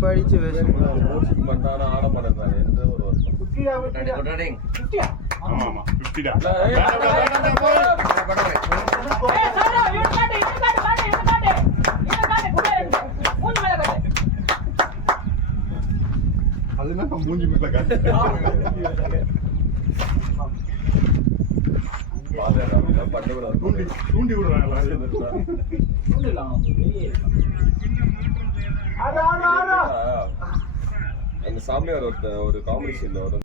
படிச்சு பண்ணான ஆட மாட்டேன் எந்த ஒரு வருஷம் அதுதான் மூஞ்சி மீட்ல தூண்டி விடுறாங்க. அந்த சாமியார் ஒரு காம்படிஷன்ல ஒரு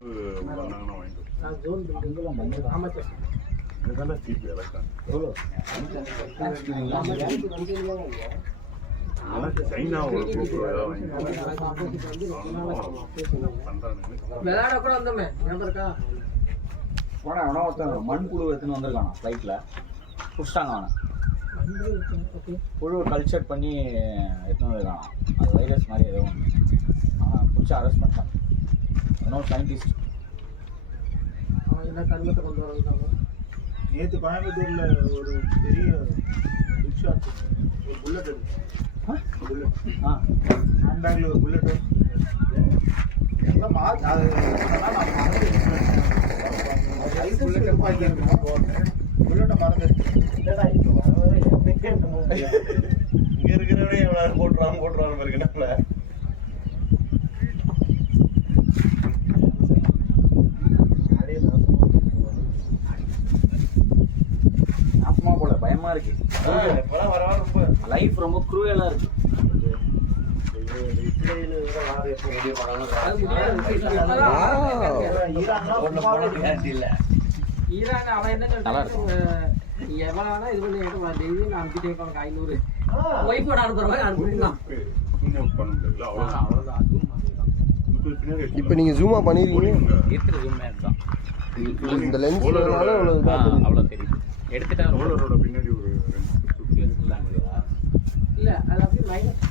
விளையாட கூட வந்தோமே மண் புழு எடுத்துன்னு வந்திருக்கானா ஃப்ளைட்ல புடிச்சிட்டாங்க அவனை புழு கல்ச்சர் பண்ணி எடுத்துன்னு வந்திருக்கானா அது வைரஸ் மாதிரி ஏதோ அவன் பிடிச்சி அரெஸ்ட் பண்ணிட்டான் இன்னும் சயின்டிஸ்ட் என்ன கருமத்தை கொண்டு வராங்க. நேற்று கோயம்புத்தூர்ல ஒரு பெரிய ரிக்ஷாட் ஒரு புல்லட் ஹேண்ட்பேக்ல ஒரு புல்லட் எல்லாம் புல்லட்டை மறந்து இங்க இருக்கிறவனே போட்டுறான் பாருங்க நம்மள. நாசமா போல பயமா இருக்கு. லைஃப் ரொம்ப குரூயலா இருக்கு. ஈரான் அவன் என்ன சொல்றான், எவ்வளவுனா இது பண்ணி டெய்லி நான் அனுப்பிட்டே 500 ஒய்ஃபோட அனுப்புற மாதிரி அனுப்பிடலாம். இப்போ நீங்க ஜூமா பண்ணிருக்கீங்க இருக்கிற ஜூமே தான் இந்த லென்ஸ்னால அவ்வளோ தெரியும். எடுத்துட்டா ரோலரோட பின்னாடி ஒரு இல்ல அது அப்படியே மைனஸ்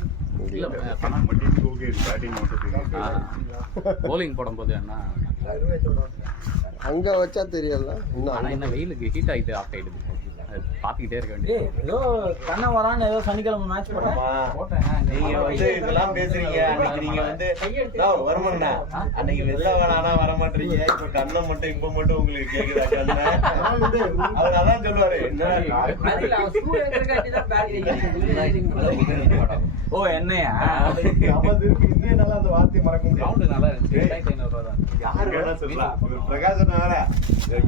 போலிங் போடும்போது என்ன அங்க வச்சா தெரியல. ஆனால் என்ன வெயிலுக்கு ஹீட் ஆகிட்டு ஆஃப் ஆகிடுது. அது பார்த்துக்கிட்டே இருக்க வேண்டியது. ஏதோ கண்ண வரான்னு ஏதோ சனிக்கிழமை மேட்ச் போட்டேன். நீங்க வந்து இதெல்லாம் பேசுறீங்க. அன்னைக்கு நீங்க வந்து வருமாண்ணா அன்னைக்கு வெளில வேணானா வர மாட்டீங்க. இப்ப கண்ணை மட்டும் இப்ப மட்டும் உங்களுக்கு கேக்குதா கண்ணை? அவர் அதான் சொல்லுவாரு. ஓ என்னையா நல்லா அந்த வார்த்தையை மறக்க முடியும். நல்லா இருந்துச்சு. 500 தான். யாரு சொல்லலாம் பிரகாசன் வேற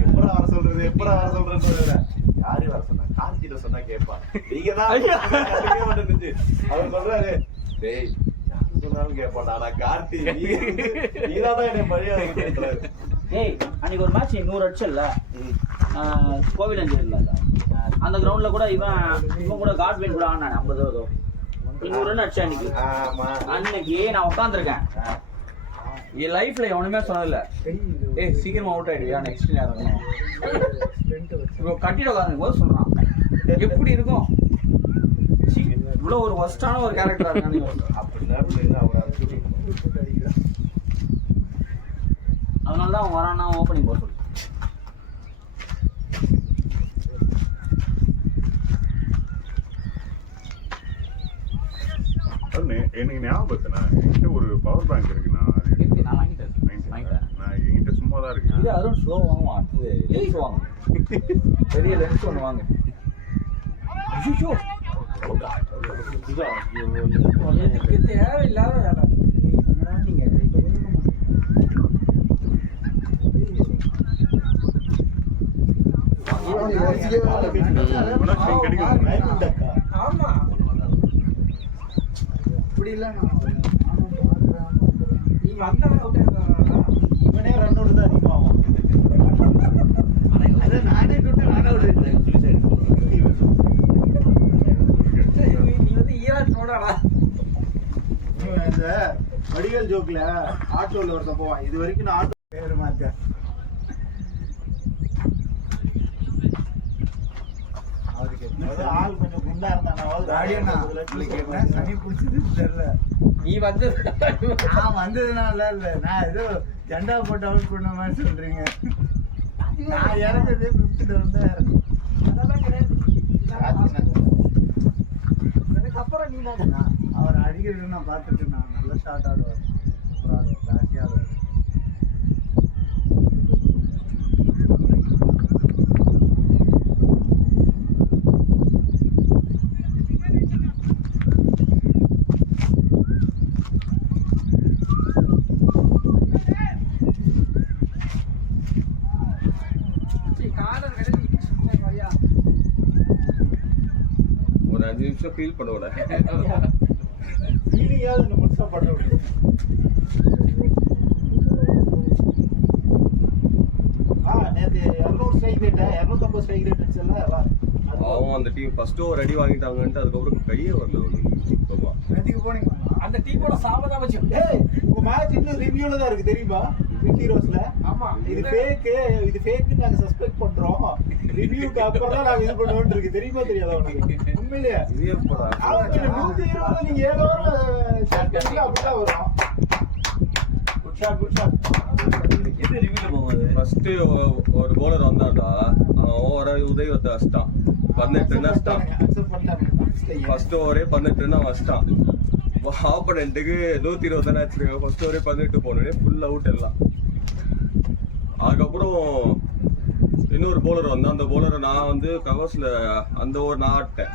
எப்படா வர சொல்றது எப்படா வர சொல்றது யாரு வர சொன்னா கார்த்தியில சொன்னா கேட்பா. நீங்க தான் அவர் சொல்றாரு டேய் யாரு சொன்னாலும் கேட்பாடா. நான் கார்த்தி நீதான் என்னை பழியா கேட்கிறாரு. ஏய் அன்னைக்கு ஒரு மேட்ச் 100 அடிச்சல்ல கோவில் அஞ்சு அந்த கிரவுண்ட்ல கூட இவன் கூட காட்வின் கூட ஆனானே 50 ஏதோ 200 ரன் அடிச்சா அன்னைக்கு. அன்னைக்கு நான் உட்காந்துருக்கேன். என் லைஃப்ல எவனுமே சொன்னதில்ல ஏய் சீக்கிரமா அவுட் ஆயிடுவியா நெக்ஸ்ட் நேரம் இப்போ கட்டிட உட்காந்து போது சொல்றான். எப்படி இருக்கும் இவ்வளவு ஒரு ஒஸ்டான ஒரு கேரக்டரா இருக்கானு. அதனாலதான் அவன் வரானா ஓப்பனிங் போக சொல்லு. எனக்கு ஞாபகத்துனா என்கிட்ட ஒரு பவர் பேங்க் இருக்குண்ணா. நான் வாங்கிட்டேன். நான் என்கிட்ட சும்மா தான் இருக்கு. இது அதுவும் ஸ்லோ வாங்குவான். அடுத்தது லென்ஸ் வாங்க பெரிய லென்ஸ் ஒன்று வாங்க. தேவையில்லாத வேலை. ஆமா இப்படி இல்ல நீ வந்தா இவனே ரன் அவுட் தான் அதிகமாகும். நானே நீ வந்து ஈரான் போடாடா. இந்த வடிவேல் ஜோக்ல ஆட்டோல ஒருத்தன் போவான். இது வரைக்கும் நான் ஆட்டோ பேர் மாத்தேன். ஆள் கொஞ்சம் குண்டா இருந்தா சனி பிடிச்சது தெரியல. நீ வந்து நான் வந்ததுனால இல்ல நான் ஏதோ ஜெண்டா போட்டு அவுட் பண்ண மாதிரி சொல்றீங்க. நான் இறங்குறதே 50 ரன் தான் இறங்கும். எனக்கு அப்புறம் நீ தான் அவர் அடிக்கிறது நான் பார்த்துட்டு நான் நல்ல ஷாட் ஆடுவார், சூப்பராக ஆடுவார், ஜாஸ்தியாக ஆடுவார். ஒரு 5 நிமிஷம் ஃபீல் பண்ணுவோட ஃபீலிங்காவது இந்த முழுசாக பண்ண முடியும். நேற்று 200 ஸ்ட்ரைக் ரேட்டா 250 ஸ்ட்ரைக் ரேட் வச்சல. அவன் அந்த டீம் ஃபர்ஸ்ட் ஓவர் அடி வாங்கிட்டாங்கன்ட்டு அதுக்கப்புறம் கையே வரல அவனுக்கு சுத்தமா. நேற்றுக்கு போனீங்க அந்த டீமோட சாபதா வச்சு. ஏய் உங்க மேட்ச் இன்னும் ரிவ்யூல தான் இருக்கு தெரியுமா? பிக் ஹீரோஸ்ல. ஆமா இது ஃபேக் நாங்க சஸ்பெக்ட் பண்றோம். ரிவ்யூக்கு அப்புறம் தான் நாங்க இது பண்ணுவோம்னு இருக்கு தெரியுமா தெரியாதா உனக்கு? உண்மையிலேயே இதே போடா. அவன் 120 நீங்க 7 ஓவர்ல ஷாட் பண்ணீங்க அப்படிதான் வரும். Good shot. எப்படி ரிவ்யூல போகுது? ஃபர்ஸ்ட் ஒரு bowler வந்தான்டா, அவன் ஓவரா உதய் வந்து அடிச்சிட்டான். 18 ரன் அடிச்சிட்டான். அக்செப்ட் பண்ணிட்டாங்க. ஃபர்ஸ்ட் ஓவரே 18 ரன் அடிச்சிட்டான். ஆப்பனண்ட்டுக்கு 120 ரன் அடிச்சிருக்காங்க. ஃபர்ஸ்ட் ஓவரே 18 போனோடனே ஃபுல் அவுட் எல்லாம். அதுக்கப்புறம் இன்னொரு bowler வந்தான். அந்த bowler நான் வந்து கவர்ஸ்ல அந்த ஓவர் நான் ஆட்டேன்.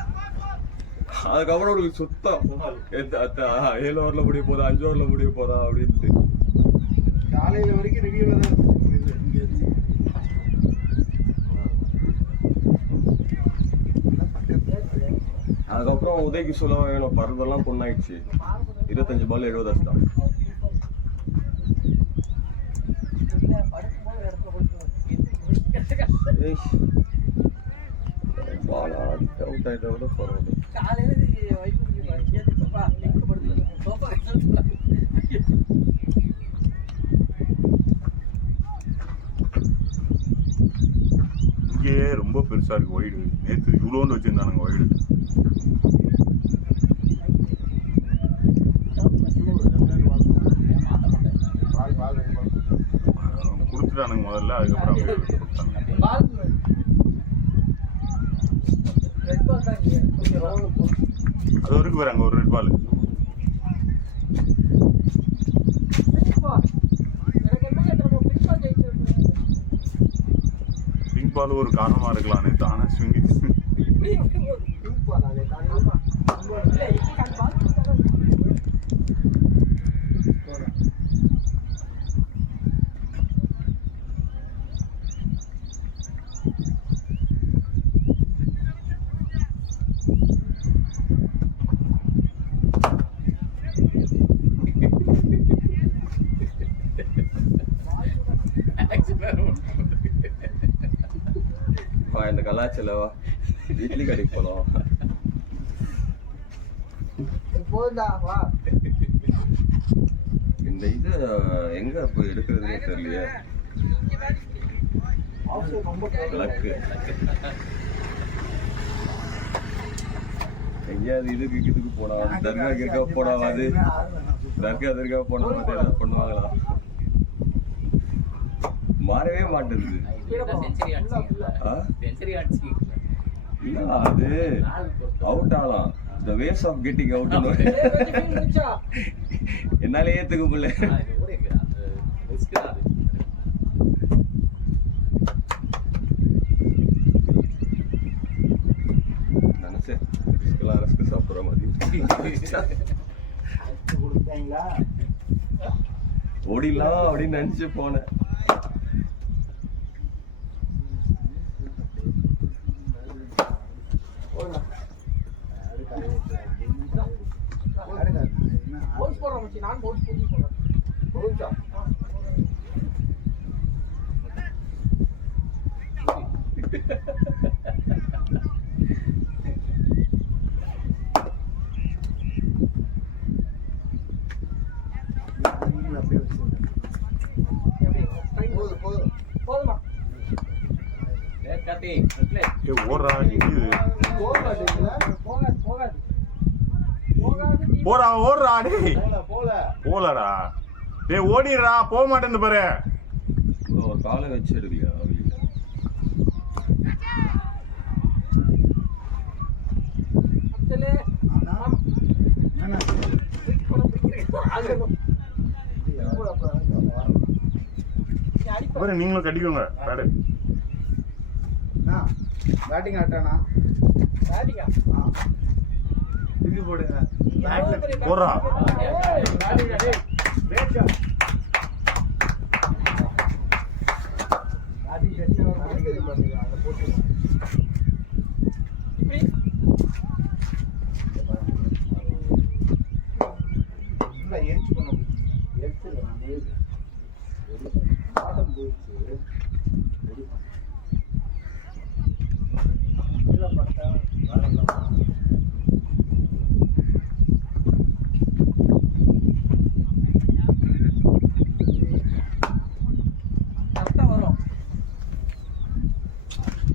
அதுக்கப்புறம் அவனுக்கு சுத்தம் 7 ஓவர்ல முடிய போதா 5 ஓவர்ல முடிய போதா அப்படின்ட்டு. காலையில வரைக்கும் ரிவ்யூல தான் இருக்கு. அதுக்கப்புறம் உதய்க்கு சொல்ல வேணும், பறந்தெல்லாம் பொண்ணாயிடுச்சு. 25 பால் 70 அடிச்சிட்டான். பால் அவுட் ஆயிட்டா கூட பரவாயில்ல. இங்கே ரொம்ப பெருசா இருக்கு ஒயிடு. நேற்று இவ்வளோன்னு வச்சிருந்தானுங்க ஒயிடு. கொடுத்துட்டானுங்க முதல்ல, அதுக்கப்புறம் அப்படியே கொடுத்தாங்க. அது வரைக்கும் வேற அங்க ஒரு ரெட் பால். பிங்க் பால் ஒரு காரணமா இருக்கலாம் நேற்று. ஆனா ஸ்விங்கிங் இந்த கலாச்சலவா இட்லி கடைக்கு போனோம். இந்த இது எங்க போய் எடுக்கிறதுன்னு தெரியலையே. லக்கு எங்கேயாவது இதுக்கு போனா தர்கா போனாவது தர்கா போனா ஏதாவது பண்ணுவாங்களா? மாறவே மாட்டேங்குது. இல்ல அது அவுட் ஆகலாம். The ways of getting out. என்னால ஏத்துக்க முடியல. நினைச்சேன் ரிஸ்க் சாப்பிடுற மாதிரி ஓடிடலாம் அப்படின்னு நினைச்சு போனேன். நான் போட்டு சொல்றேன். போடா ஓடுறா டேய் போலடா டேய் ஓடிடுறா போக மாட்டேன்னு பாரு. ஒரு காலை வச்சு எடுக்கலையா? அப்புறம் நீங்களும் கட்டிக்கோங்க பேடு. பேட்டிங் ஆட்டானா திரும்பி போடுங்க. போடுறா.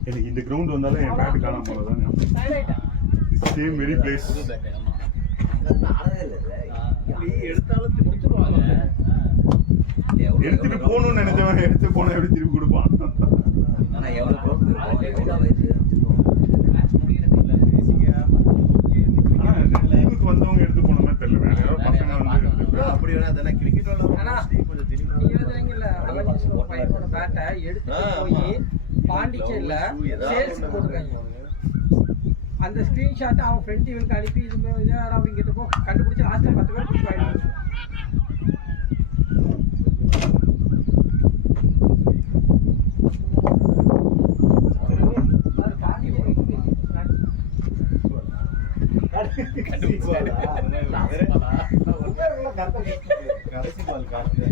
எனக்கு இந்த கிரவுண்ட் வந்தாலும் என் பேட் காணாம போனதான். Same very place. எடுத்துட்டு போகணும்னு நினைச்சவன் எடுத்து போன எப்படி திருப்பி கொடுப்பான். டீமுக்கு வந்தவங்க எடுத்து போன மாதிரி தெரியல. வேற யாரோ பசங்க வந்து அப்படி வேணா அதெல்லாம் கிரிக்கெட் பாண்டிச்சேரியில சேல்ஸ் போட்டுருக்காங்க. அந்த ஸ்கிரீன்ஷாட் அவன் ஃப்ரெண்ட் இவனுக்கு அனுப்பி இது அவங்க கிட்ட போ கண்டுபிடிச்சு லாஸ்ட்ல 10 பேர் பிடிச்சி வாங்கிடுவாங்க. கடைசி பால் காட்டு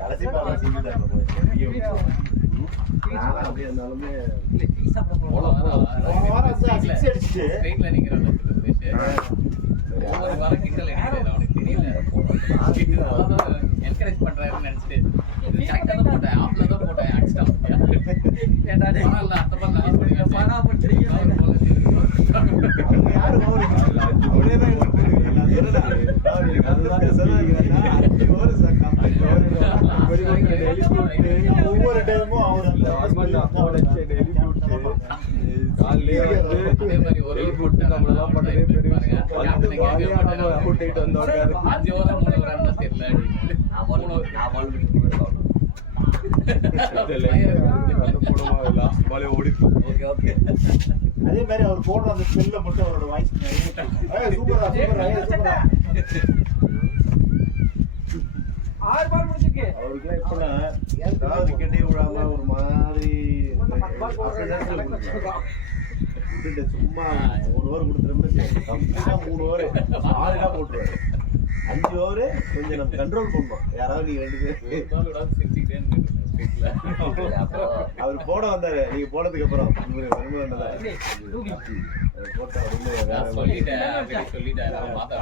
கடைசி பால் அப்படி இருந்தாலுமே என்கரேஜ் பண்றாருன்னு நினைச்சிட்டு கரெக்டா தான் போட்டேன். ஆப்ல தான் போட்டேன். அடிச்சிட்டான். ஏன்டா பரவாயில்ல அந்த மாதிரி நல்லா போடுங்க. பாடா போட்டுறீங்க. யாரு ஒரே தான் ஒவ்வொரு டைமும் அவர் அதே மாதிரி ஒரு போட்டு நம்மளெல்லாம் பண்ணவே பெரிய அஞ்சு ஓவர் 3 ரன் தெரியல. அதே மாதிரி அவர் போடுற அந்த ஸ்பெல்ல மட்டும் அவரோட வாய்ஸ் சூப்பரா சூப்பரா 6 பால் முடிச்சிருக்கு. அவருக்குலாம் இப்பெல்லாம் ஏதாவது விக்கெட்டே விடாம ஒரு மாதிரி சும்மா 3 ஓவர் கொடுத்துருந்தா கம்ப்ளீட்டா 3 ஓவர் ஆளுனா போட்டுருவாரு. 5 ஓவர் கொஞ்சம் நம்ம கண்ட்ரோல் பண்ணுவோம். யாராவது நீங்க 2 பேர் அவர் போட வந்தாரு. நீங்க போனதுக்கு அப்புறம்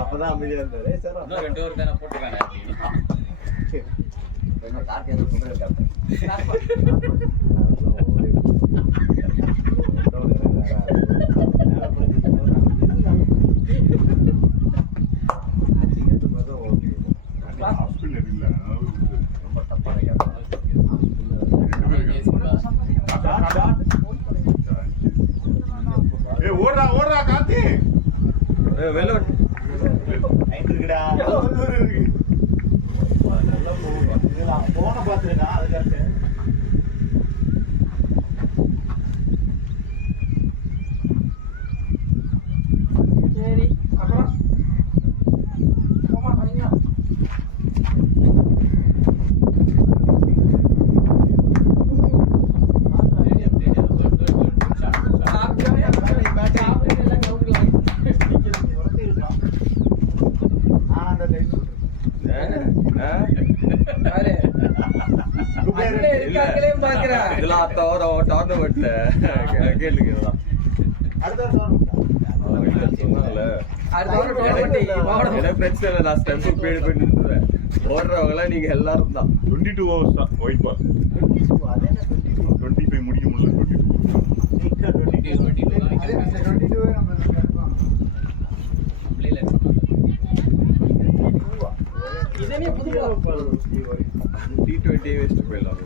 அப்பதான் அமைதியா இருந்தாரு. சார் 2 ஓவர் தானே போட்டுருக்கானே. ஹாஸ்பிட்டல் இல்ல ரொம்ப தப்பான ஓடுறா ஓடுறா காத்தி வெளில இருக்குடா போன பாத்துருக்கா அதுக்கு சரி அப்புறம் போமா பண்ணீங்க. இதெல்லாம் டோர்னமெண்ட்ல கேளுங்க. ஓடுறவங்க நீங்க எல்லாரும் தான் 22 hours தான் ஒயிட் பால். 25 முடிக்க முடியல. 22 T20 வேஸ்ட் போயிடலாம்.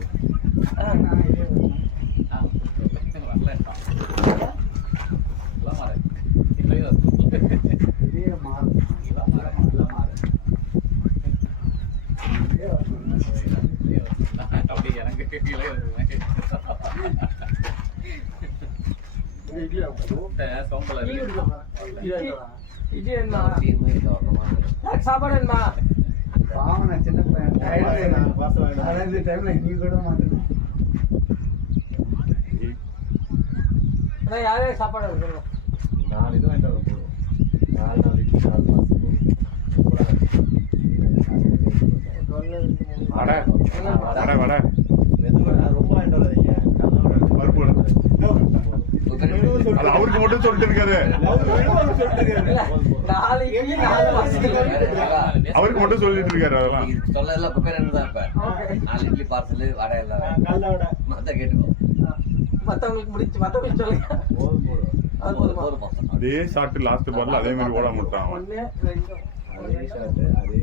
இதே மாறும் எல்லாம் மாறும் அப்படியே எனக்கு கீழே சோம்பல இது என்ன சாப்பாடு என்ன பாவம் நான் சின்ன பையன் அதான் இந்த டைம்ல நீ கூட மாட்டேன் யாரே சாப்பாடு இருக்கு 4 இது வாங்கிட்டு வர போதும் 4 இட்லி 4 மாசம் வடை மெதுவா ரொம்ப வாங்கிட்டு வராதீங்க பருப்பு வடை. அது அவருக்கு மட்டும் சொல்லிட்டு இருக்காரு, அவருக்கு மட்டும் சொல்லிட்டு இருக்காரு. அதெல்லாம் சொல்லலாம் குப்பை தான் இப்ப 4 இட்லி பார்சல் வடை எல்லாம் கல்லோட மத்த கேட்டுக்கோ மத்தவங்களுக்கு முடிச்சு மத்தவங்களுக்கு சொல்லுங்க. அது போதுமா? அதே சாப்பிட்டு லாஸ்ட் பால்ல அதே மாதிரி ஓட மாட்டான். 1 2 அதே ஷர்ட் அதே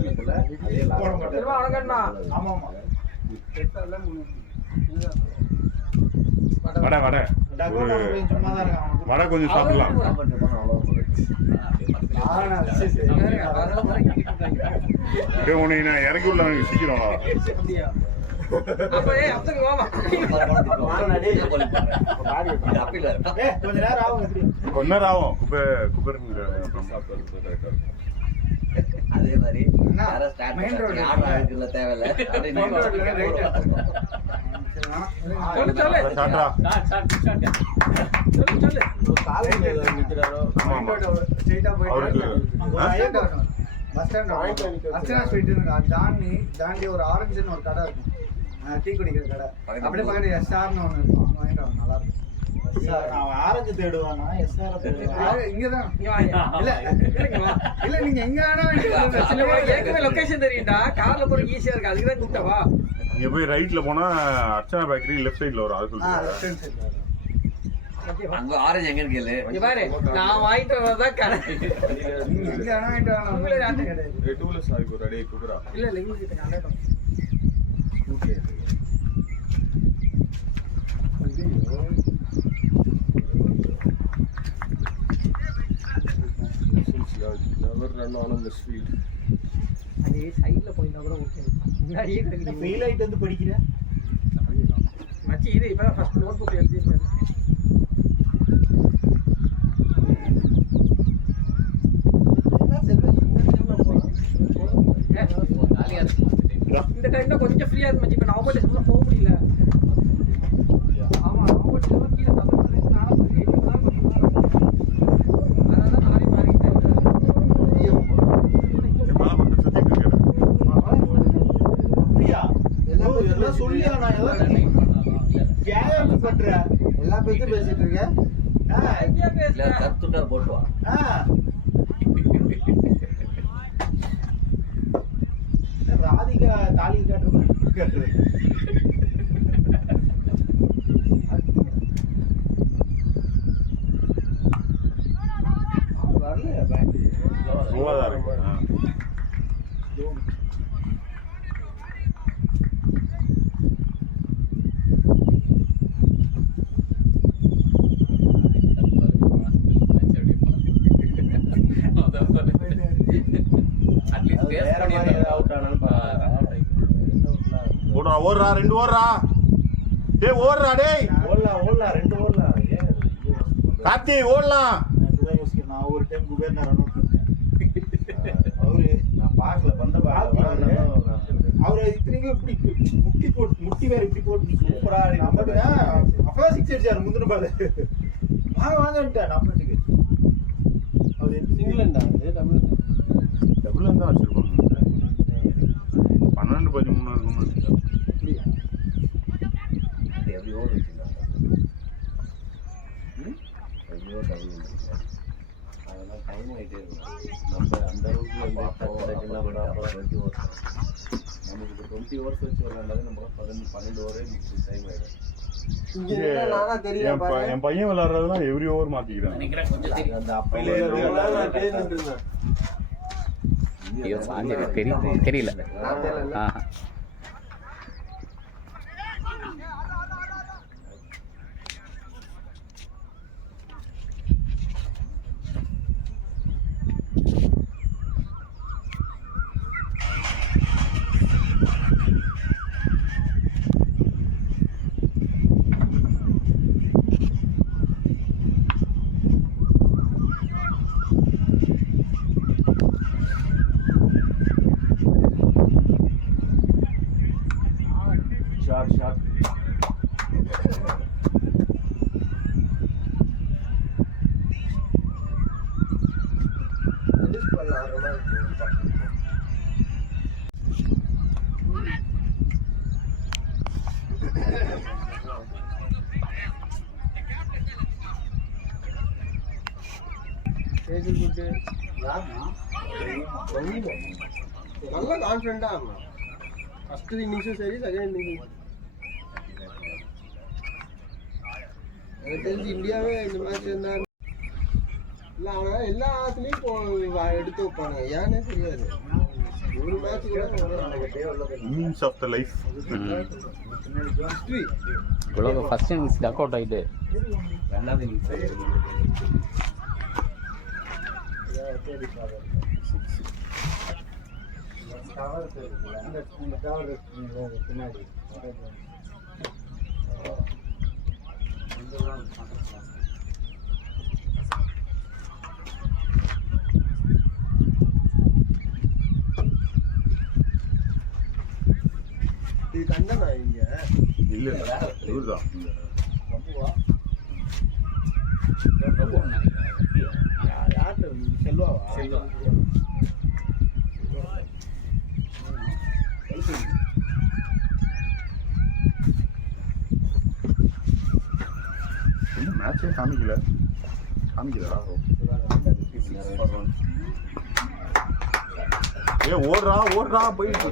இடத்துல அதே திரும்ப வணக்கம்ண்ணா. ஆமா ஆமா வடை வடை ஒரு சும்மா தான் இருக்கான் வடை கொஞ்சம் சாப்பிடலாம். உன்னை நான் இறக்கி விடல, எனக்கு சீக்கிரம் வா. அப்படியே அப்படி வாமா. கொஞ்ச நேரம் ஆகும் எப்படி கொஞ்ச நேரம் ஆகும். குப்பை அதே மாதிரி அண்ணா, யாரோ ஸ்டார்ட் main road யாரும் தேவையில்லை Main road ல right சொல்லு சொல்லு சாப்பிட்றா. சொல்லு சொல்லு. ஆமா ஆமா ஸ்ட்ரைட்டா அவருக்கு போயிட்டு பஸ் ஸ்டாண்ட் அர்ச்சனா ஸ்ட்ரீட் தாண்டி ஒரு ஆரஞ்சுன்னு ஒரு கடை இருக்கும், டீ குடிக்கிற கடை. அப்படியே பக்கத்துல எஸ்ஆர்னு ஒன்று இருக்கும், அங்கே வாங்கிட்டு வாங்க, நல்லா இருக்கும். அவன் ஆரஞ்சு தேடுவானா எஸ்ஆர் தேடுவான் இங்கதான் இங்க வாங்க. இல்ல இங்க வா. இல்ல நீங்க எங்க வேணா சில பேருக்கு ஏற்கனவே லொகேஷன் தெரியும்டா, கார்ல போறதுக்கு ஈஸியா இருக்கு, அதுக்கு தான் கூப்பிட்டவா. இங்க போய் ரைட்ல போனா அர்ச்சனா பேக்கரி லெஃப்ட் சைடுல வரும். அது சொல்லுங்க. லெஃப்ட் சைடு அங்க ஆரஞ்சு எங்க கேளு இங்க பாரு, நான் வாங்கிட்டு வரதான் கடை. நீங்க எங்க வேணா வாங்கிட்டு வாங்க, உங்களே உங்களுக்கு கிடையாது. டூலஸ் ஆகி ரெடி குடுறா இல்ல இல்ல இங்க கிட்ட கண்டேன். never run on a misfield. அதே சைடுல போயினா கூட ஓகே. முன்னாடியே கிடைக்குது. ஃபெயில் ஆயிட்டு வந்து படிக்கிற மச்சி இது இப்ப ஃபர்ஸ்ட் நோட் புக் எழுதி பாரு. இந்த டைம்ல கொஞ்சம் ஃப்ரீயா இருந்து மச்சி, இப்ப நவம்பர் டிசம்பர்ல போக முடியல. ஆமா நவம்பர் டிசம்பர் கீழ தமிழ்நாட்டுல இருந்து நாளா போய் இப்பதான் அதனால மாறி மாறிட்டேன். மழை மட்டும் சுத்திட்டு இருக்காரு. அப்படியா எல்லாம் சொல்லியா நான் ஏன் பண்ற எல்லா பேச்சும் பேசிட்டு இருக்கேன். ஐயா பேசுறேன். கத்துட்டா போட்டுவா ராதிகா தாலி காட்டுறது வரல பேங்க் சும்மாதான் இருக்கு. அட்லீஸ்ட் வேற மாதிரி அவுட் ஆனாலும் ஓடுறா ஓடுறா 2 ஓடுறா. டேய் ஓடுறா டேய். ஓடலாம் 2 ஓடலாம். ஏன் கார்த்தி ஓடலாம். நான் ஒரு டைம் குபேர் ரன் அவுட் பண்ணேன். அவரு நான் பார்க்கல வந்த அவரு இத்தனைக்கும் இப்படி முட்டி வேற இப்படி போட்டு சூப்பரா அப்பதான் 6 அடிச்சாரு முந்தின பால். வாங்கன்ட்டேன் நம்மட்டுக்கு. அவர் இங்கிலாண்டா டபுள் தான் வச்சிருப்பாங்க. 12 13 இருக்கும்னு நினைக்கிறேன். எப்படி ஓடு வச்சுருந்தாங்க ஐயோ டபுள் அதெல்லாம் டைம் ஆகிட்டே இருக்கும். நம்ம அந்த அளவுக்கு வந்து நமக்கு 20 ஓவர்ஸ் வச்சு விளையாண்டாலே நம்ம 12 ஓவரே டைம் ஆகிடும். என் பையன் விளையாடுறதுலாம் எவ்ரி ஓவர் மாத்திக்கிறான். நினைக்கிறேன் கொஞ்சம் தெரியும். அந்த அப்பையிலே தெரியல. நல்ல கான்ஃபிடண்டா இருந்தான். ஃபர்ஸ்ட் இன்னிங்ஸும் சரி, செகண்ட் இன்னிங்ஸும். எனக்கு தெரிஞ்சு இந்தியாவே இந்த மேட்ச் இருந்தா இல்லை, அவனை எல்லா ஆத்துலையும் எடுத்து வைப்பாங்க. ஏன்னே தெரியாது. ஒரு மேட்ச் கூட innings of the life. History. இவ்வளவு ஃபர்ஸ்ட் இன்னிங்ஸ் டக் அவுட் ஆயிட்டு ரெண்டாவது இன்னிங்ஸ் பின்னாடி இது கண்டனா இங்க இல்ல இதுதான் யார்கிட்ட செல்வாவா? மேட்சே காமிக்கல. காமிக்கலா? ஏ ஓடுறா போயிட்டு.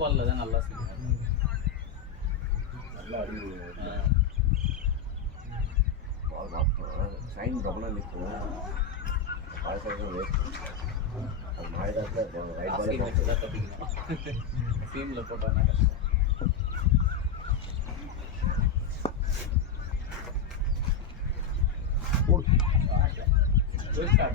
பால்ல தான் நல்லா சைன் ரொம்ப நிற்கும். சீம்ல போட்டானா கஷ்டம். Good shot.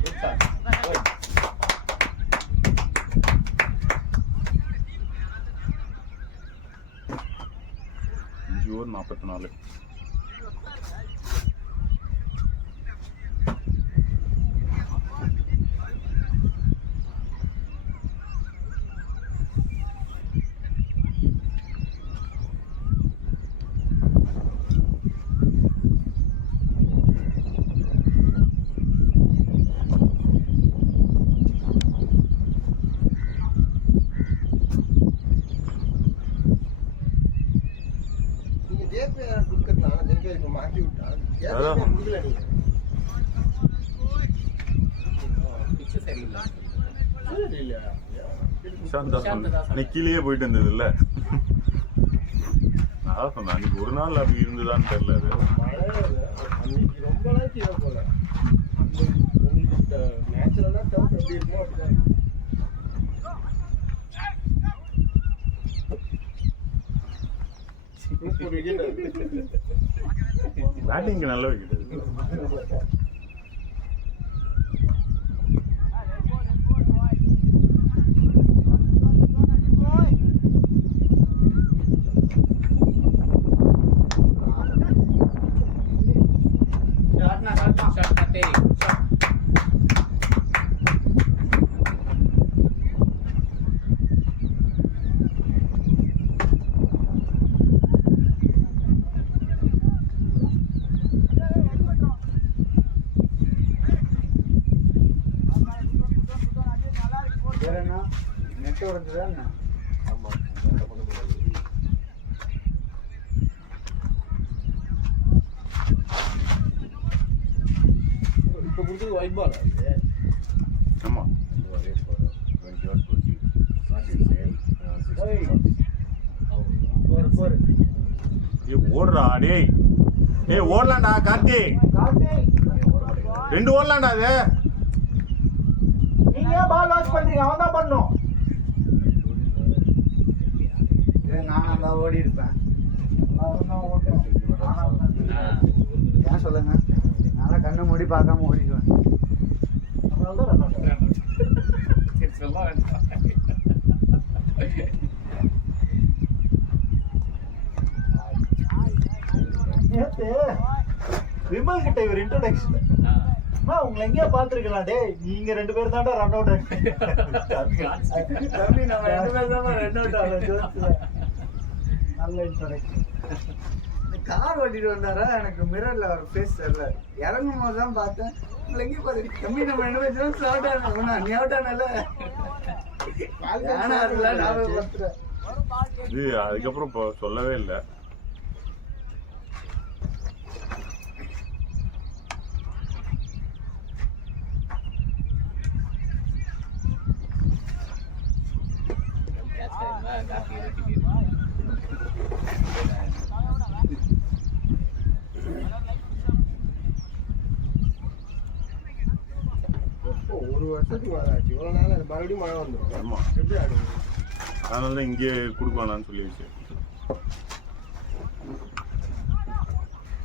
5 ஓவர் 44. மாட்டி விட்டா கீழே போயிட்டு இருந்தது இல்ல. நான் சொன்னேன் அன்னைக்கு ஒரு நாள் அப்படி இருந்துதான்னு தெரியல. அன்னைக்கு ரொம்ப நாள் கீழே போல. உங்களுக்கு நேச்சுரலா டர்ஃப் எப்படி இருக்குமோ அப்படிதான். பேட்டிங் நல்ல விக்கெட். நெட் உடஞ்சுதான். ஆமா, இப்ப கொடுத்தது ஒயிட் பால். ஆமா, ஓடுறா டேய். ஓடலாம்டா கார்த்தி, 2 ஓடலாம்டா. அது நீங்க பால் வாஷ் பண்றீங்க, அவன் தான் பண்ணும். நான் தான் ஓடி இருப்பேன். ஏன் சொல்லுங்க, நான் கண்ணை மூடி பார்க்காம ஓடிடுவேன். நேத்து விமல் கிட்ட இவர் இன்ட்ரோடக்ஷன் உங்களை எங்கேயா பாத்துருக்கலாம். டே நீங்க 2 பேரும் தான்டா ரன் அவுட் தம்பி, நம்ம 2 பேரும் தான் ரன் அவுட் ஆகல. நல்ல இன்ட்ரோடக்ஷன். கார் ஓட்டிட்டு வந்தாரா, எனக்கு மிரர்ல ஒரு ஃபேஸ் தெரியல. இறங்கும் போது தான் பார்த்தேன். உங்களை எங்கேயும் பாத்து தம்பி நம்ம 2 பேரும் அவுட் ஆனா நீ அவுட் ஆனல. இது அதுக்கப்புறம் இப்போ சொல்லவே இல்லை. ஒரு வருஷத்துக்கு மழை ஆச்சு, இவ்வளவு நாள் மறுபடியும் மழை வந்துடும். ஆமா, எப்படி ஆடுங்க? அதனால தான் இங்கே கொடுக்கலான்னு சொல்லிடுச்சு.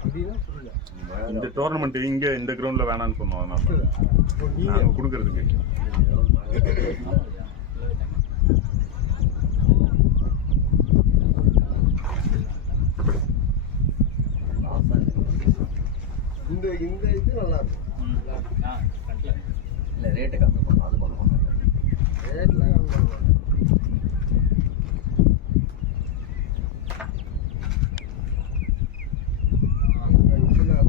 அப்படின்னா புரியல. இந்த டோர்னமெண்ட் இங்க இந்த கிரவுண்ட்ல வேணாம்னு சொன்னோம். அதனால நாங்க கொடுக்கறதுக்கு இந்த இந்த இது நல்லா இருக்கும். இல்ல ரேட்டு கம்மி பண்ணணும், அது பண்ண மாட்டாங்க. ரேட்லாம் கம்மி பண்ணுவாங்க.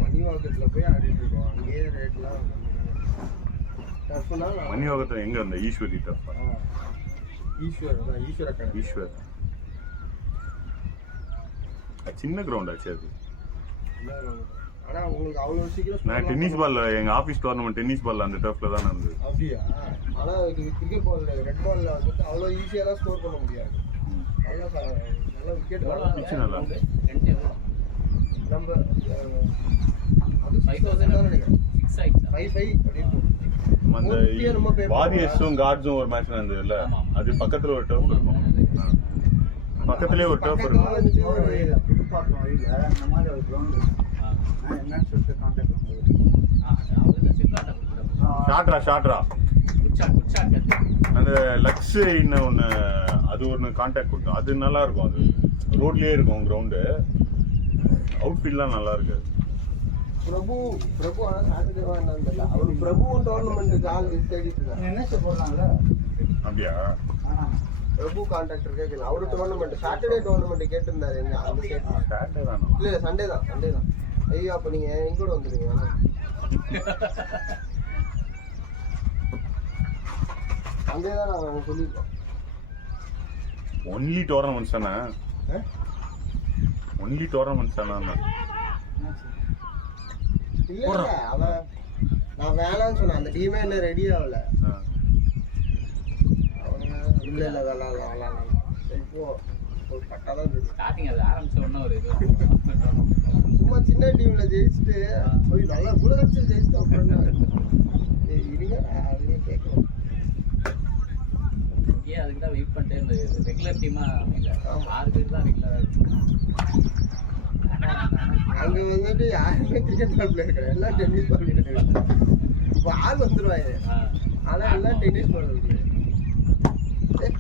மணிவாக்கத்துல போய் ஆடிட்டு இருக்கோம். அங்கேயே ரேட்லாம் டஃப்னா மணியோகத்துல எங்க அந்த ஈஸ்வரி டஃப் ஈஸ்வர் தான், ஈஸ்வர கடை. ஈஸ்வர் சின்ன கிரவுண்ட் ஆச்சு அது. ஆனா உங்களுக்கு அவ்வளவு சீக்கிரம் நான் டென்னிஸ் பால்ல எங்க ஆபீஸ் டோர்னமெண்ட் டென்னிஸ் பால்ல அந்த டர்ஃப்ல தான் நடந்தது. அப்படியா? ஆனா இது கிரிக்கெட் பால்ல ரெட் பால்ல வந்துட்டு அவ்வளவு ஈஸியா ஸ்கோர் பண்ண முடியாது. நல்லா நல்லா விக்கெட் நல்லா நம்ம அது 5000 தான் நினைக்கிறேன். 5-5 அப்படி அந்த வாரியர்ஸும் கார்ட்ஸும் ஒரு மேட்ச் நடந்ததுல, அது பக்கத்துல ஒரு டர்ஃப் இருக்கும். பக்கத்துலயே ஒரு டர்ஃப் இருக்கும். புதுப்பாக்கம் வழியில இந்த மாதிரி ஒரு கிரவுண்ட் என்னன்னு சொல்லிட்டு கான்டாக்ட் ஷாட்ரா அந்த லக்ஸ் இன்னும் ஒன்று, அது ஒன்று கான்டாக்ட் கொடுத்தோம். அது நல்லா இருக்கும். அது ரோட்லயே இருக்கும் கிரவுண்டு. அவுட்ஃபீல்ட்லாம் நல்லா இருக்கு. பிரபு ஆனா சாட்டர்டே என்னன்னு தெரியல. அவரு பிரபுவும் டோர்னமெண்ட்டுக்கு ஆள் தேடிட்டு இருக்காரு. என்ன போடுறாங்கல்ல அப்படியா? பிரபு கான்ட்ராக்டர் கேட்கல. அவரு டோர்னமெண்ட் சாட்டர்டே டோர்னமெண்ட் கேட்டிருந்தாரு. என்ன அந்த சாட்டர்டே தானே? இல்ல சண்டே தான். ஐயோ அப்ப நீங்க எங்க கூட வந்துருங்க. சண்டே தான் நாங்க சொல்லிருக்கோம். ஒன்லி டோர்னமெண்ட்ஸ் தானே? ஒன்லி டோர்னமெண்ட்ஸ் தானே? இல்ல அவன் நான் வேணான்னு சொன்னேன். அந்த டீமே என்ன ரெடி ஆகல. இல்ல விளாடலாம் இப்போ ஒரு பட்டாதான் ஸ்டார்டிங் அது ஆரம்பிச்ச உடனே ஒரு இது சும்மா சின்ன டீம்ல ஜெயிச்சுட்டு போய் நல்லா உலகத்தில் ஜெயிச்சுட்டு அப்புறம் இருங்க அதுவே கேட்கணும். ஏன் அதுக்கு தான் வெயிட் பண்ணிட்டே இருந்தது. ரெகுலர் டீமா இல்லை, 6 பேர் தான் ரெகுலராக இருக்கும். அங்க வந்துட்டு யாருமே கிரிக்கெட் பால் பிளேயர் கிடையாது, எல்லாம் டென்னிஸ் பால் பிளேயர். இப்போ ஆள் வந்துருவாங்க, ஆனா எல்லாம் டென்னிஸ் பால் பிளேயர்.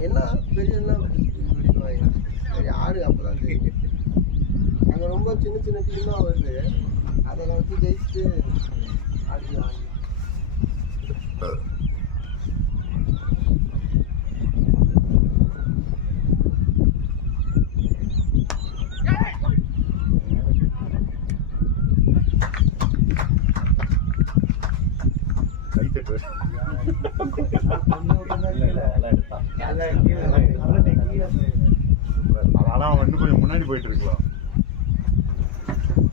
என்ன பெரிய எல்லாம் சரி ஆடு அப்பதான் தெரியும். அங்க ரொம்ப சின்ன டீமா வருது, அதில் வச்சு ஜெயிச்சுட்டு ஆடிக்கலாம். ஆனா அவன் இன்னும் கொஞ்சம் முன்னாடி போயிட்டு இருக்கலாம்.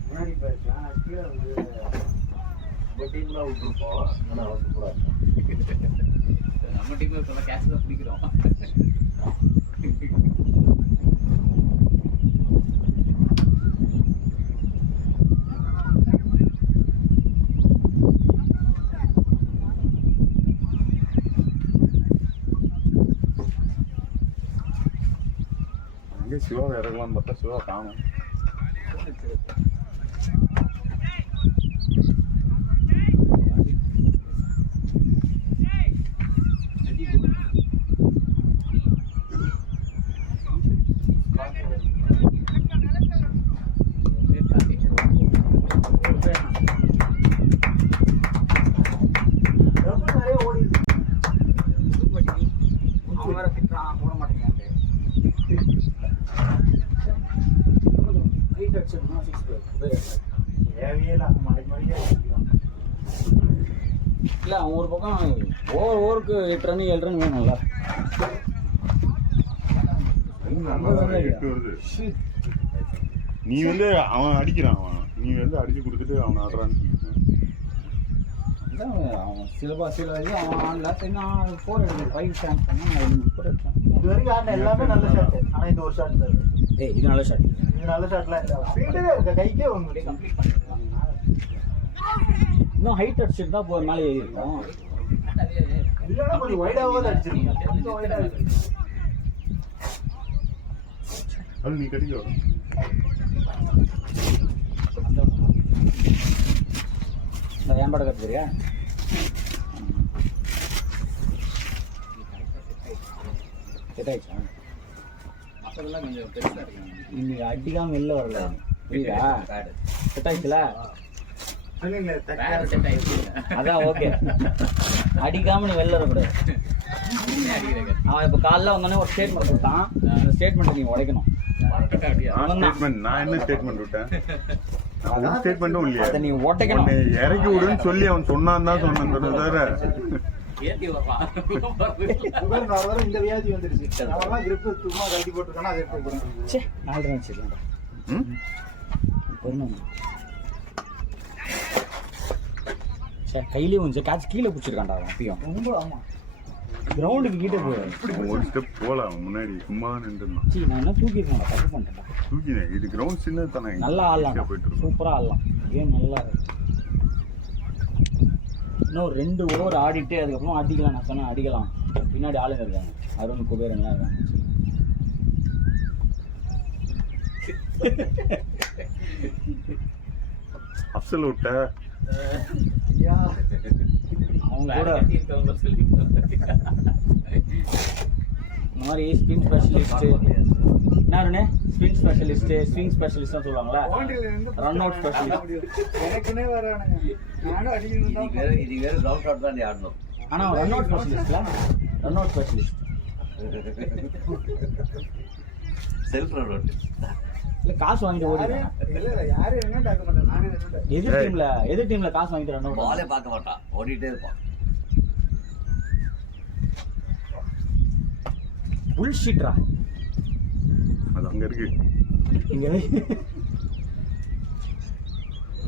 முன்னாடி போயிருக்கலாம். கீழே வந்து விட்டுருப்போம். ஆனா அவன் கூட நம்ம டீம்ல இப்ப கேட்ச் தான் பிடிக்கிறோம். அங்கே சிவாவை இறங்கலாம்னு பார்த்தா சிவா காணும். இல்ல அவன் ஒரு பக்கம் ஓவருக்கு 8 ரன் 7 ரன் வேணும்ல. நீ வந்து அவன் அடிக்கிறான், நீ வந்து அடிச்சு கொடுத்துட்டு அவன் ஆடுறான்னு அவன் சில இது அவன் லாஸ்ட் நான் 4 எடுத்தேன் 5 சான்ஸ் பண்ணேன். 4 எடுத்தேன். இது வரைக்கும் ஆடின எல்லாமே நல்ல ஷாட். ஆனா இந்த ஒரு ஷாட் தான். ஏய் இது நல்ல ஷாட். இது நல்ல ஷாட்லாம் இல்ல. ஃபீல்டே இருக்க கைக்கே வந்து கம்ப்ளீட் பண்ணிடலாம். இன்னும் ஹைட் அடிச்சிட்டு தான் போய் மேலே ஏறி இருக்கும். இல்லனா கொஞ்சம் வைடாவாத அடிச்சிருக்கீங்க. கொஞ்சம் வைடா இருக்கு. அது நீ கட்டிக்க வர இந்த ஏம்பட கத்துறியா? செட் ஆயிடுச்சா? மற்றதெல்லாம் கொஞ்சம் பெருசாக இருக்கு. இன்னைக்கு அடிக்காம வெளில வரல. புரியுதா? செட் ஆயிடுச்சுல? சொன்னீங்களே வேற செட் ஆயிடுச்சு. அதான் ஓகே. அடிக்காம நீ வெளில வரக்கூடாது. அவன் இப்போ காலைல வந்தோடனே ஒரு ஸ்டேட்மெண்ட் கொடுத்தான். அந்த ஸ்டேட்மெண்ட்டை நீ உடைக்கணும். நான் என்ன ஸ்டேட்மெண்ட் விட்டேன்? நான் ஸ்டேட்மெண்ட்டும் இல்லையா? அதை நீ உடைக்கணும். இறக்கி விடுன்னு சொல்லி அவன் சொன்னான் தான் சொன்னான் தவிர ஏத்தி வரலாம். இந்த வியாதி வந்துருச்சு. அவெல்லாம் grip சும்மா கழட்டி போட்டுருக்கானா அதை எடுத்து போடுங்க. சே 4 ரன் வச்சிடலாம்டா. பொறுமை. சே கையிலே கொஞ்சம் கேட்ச் கீழே பிடிச்சிருக்கான்டா அவன் அப்பயும். ரொம்ப ஆமா. கிரவுண்டுக்கு கிட்ட போய் ஒரு ஸ்டெப் போலாம் முன்னாடி சும்மா தான் நின்றுருந்தான். சீ நான் என்ன தூக்கிருக்கேன் தப்பு பண்ணிட்டேன்டா. தூக்கினேன். இது கிரவுண்ட் சின்னது தானே, நல்லா ஆடலாம், போயிட்டு இருக்கும். சூப்பரா ஆடலாம். ஏன் நல்லா இருக்கு. இன்னும் 2 ஓவர் ஆடிட்டு அதுக்கப்புறம் அடிக்கலாம். நான் சொன்னேன் அடிக்கலாம். பின்னாடி ஆளுங்க இருக்காங்க, அருண் குபேர் எல்லாம் இருக்காங்க. அப்சல் விட்ட அவங்க கூட இந்த மாதிரி ஸ்பின் ஸ்பெஷலிஸ்ட் என்ன ஸ்பின் ஸ்பெஷலிஸ்ட் ஸ்விங் ஸ்பெஷலிஸ்ட் சொல்லுவாங்களா, ரன் அவுட் ஸ்பெஷலிஸ்ட். எனக்குனே வரானுங்க. நானும் அடிக்கணும் தான். இது வேற ரவுண்ட் ஷாட் தான் ஆடணும். ஆனா ரன் அவுட் ஸ்பெஷலிஸ்ட்ல run out specialist self run out இல்ல காசு வாங்கிட்டு ஓடி. இல்ல யாரும் என்ன பார்க்க மாட்டேன். நானே நின்னுட்டேன். எதிர் டீம்ல காசு வாங்கிட்டு ரன் அவுட் பாலே பார்க்க மாட்டான், ஓடிட்டே இருப்பான். புல்ஷிட்ரா அது அங்க இருக்கு. இங்க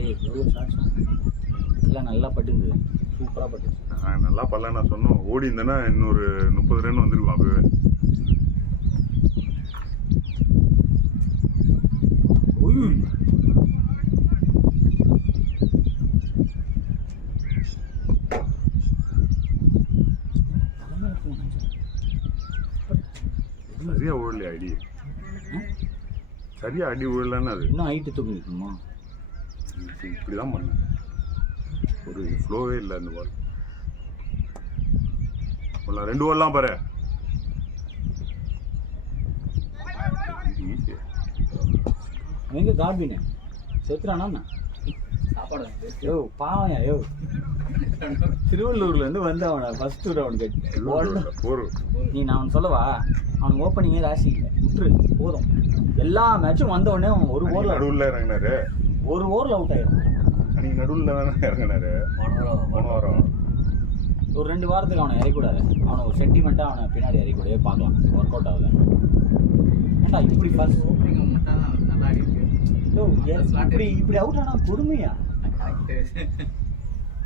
ஏய் எவ்வளோ ஷாட்ஸ் எல்லாம் நல்லா பட்டுது, சூப்பரா பட்டுது. நல்லா பண்ணல. நான் சொன்னோம் ஓடி இருந்தேன்னா இன்னொரு 30 ரன் வந்துருக்கும் அப்பவே. சரியா ஓடலையா அடி? சரியா அடி ஓடலன்னு அது இன்னும் ஹைட்டு தூக்கி இருக்குமா? இப்படிதான் பண்ணேன். ஒரு ஃப்ளோவே இல்லை அந்த பால். 2 ஓடலாம் பாரு. எங்க கார்பின் செத்துறானா? யோ பாவம் யோ, திருவள்ளூர்ல இருந்து வந்து அவனை ஃபர்ஸ்ட் ரவுண்ட் கட்டி நீ நான் சொல்லவா, அவனுக்கு ஓப்பனிங்கே ராசி இல்லை, விட்டுரு போதும். எல்லா மேட்சும் வந்த உடனே அவன் ஒரு ஓவர்ல இறங்கினாரு, ஒரு ஓவர்ல அவுட் ஆயிடும். அன்னைக்கு நடுவில் தானே இறங்கினாரு. போன வாரம் ஒரு 2 வாரத்துக்கு அவனை இறக்கூடாது. அவனை ஒரு சென்டிமெண்ட்டாக அவனை பின்னாடி இறக்கூடவே பார்க்கலாம். ஒர்க் அவுட் ஆகுது. ஏன்டா இப்படி ஃபர்ஸ்ட் ஓப்பனிங் மட்டும் நல்லா இருக்கு. இப்படி அவுட் ஆனா கொடுமையா?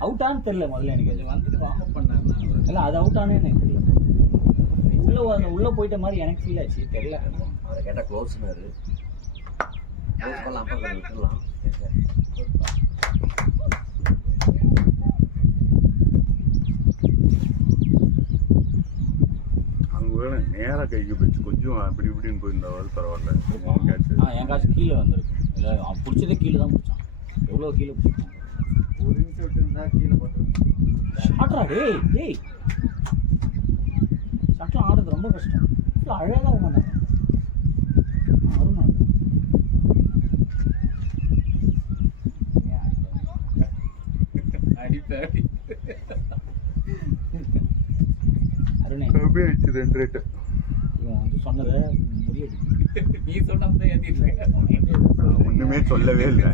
அவுட் ஆனு தெரியல முதல்ல எனக்கு. அது வந்துட்டு வார்ம் அப் பண்ணாருன்னா இல்லை அது அவுட் ஆனே எனக்கு தெரியும். உள்ள போயிட்ட மாதிரி எனக்கு ஃபீல் ஆச்சு, தெரியல. அதை கேட்டால் க்ளோஸ்னாரு. க்ளோஸ் பண்ணலாம், அப்போ விட்டுடலாம். அங்கே நேராக கைக்கு போயிடுச்சு. கொஞ்சம் அப்படி இப்படின்னு போயிருந்தாவது பரவாயில்ல. என் காசு கீழே வந்துருக்கு. இல்லை அவன் பிடிச்சதே கீழே தான் பிடிச்சான். எவ்வளோ கீழே பிடிச்சான்? ஒரு நிமிஷம் விட்டு இருந்தா கீழே போட்டு ஷாட்ரா டேய் டேய், ஷாட்லாம் ஆடுறது ரொம்ப கஷ்டம். இல்லை அழகாக உட்காந்தாங்க. அப்படியே ஆயிடுச்சு 2 ரேட்டு. இவன் வந்து சொன்னதை முடியாது. நீ சொன்னதை ஏத்திட்டு ஒண்ணுமே சொல்லவே இல்லை.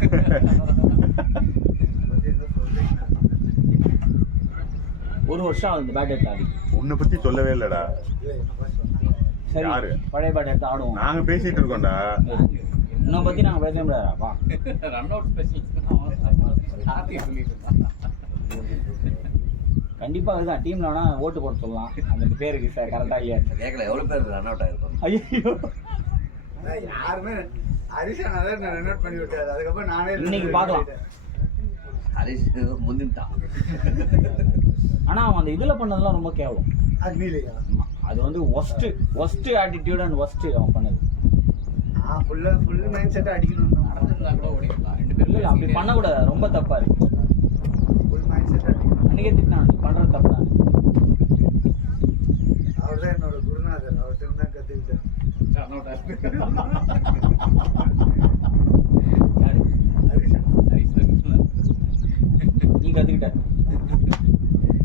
ஒரு வருஷம் அந்த பேட் எடுத்து ஆடி. உன்னை பத்தி சொல்லவே இல்லடா. சரி யாரு? பழைய பேட் எடுத்து ஆடுவோம். நாங்க பேசிட்டு இருக்கோம்டா. இன்னும் பத்தி நாங்க பேச முடியாதாப்பா. ரன் அவுட் ஸ்பெஷல் கண்டிப்பா அதுதான் டீம்ல வேணா ஓட்டு போட சொல்லலாம் அந்த பேருக்கு சார் கரெக்டா ஐயா கேட்கல எவ்வளவு பேர் ரன் அவுட் ஆயிருப்பாங்க. ஐயோ யாருமே ஹரிஷா நான் ரெனோட் பண்ணி விட்டாரு. அதுக்கப்புறம் நானே இன்னைக்கு பார்க்கலாம். ஹரிஷ் முந்திட்டான். ஆனா அவன் அந்த இதுல பண்ணதெல்லாம் ரொம்ப கேவலம். அக்னிலையா அது வந்து ஒஸ்ட் ஆட்டிடியூட் அண்ட் ஒஸ்ட் அவன் பண்ணது. ஃபுல் மைண்ட் செட் அடிக்கணும். நடந்துருந்தா கூட ஓடிக்கலாம். 2 இல்ல பேர்ல அப்படி பண்ணக்கூடாது, ரொம்ப தப்பா இருக்கு. ஃபுல் மைண்ட் செட் அடிக்கணும். அன்னைக்கே திட்டினான் நீ பண்றது தப்பு தான். அவர் தான் என்னோட குருநாதர். அவர்கிட்ட தான் கத்துக்கிட்டேன். ரன் அவுட் ஆயிருக்கு. யாரு? ஹரிஷா ஹரிஷ் தான் சொன்னார். நீ கத்துக்கிட்ட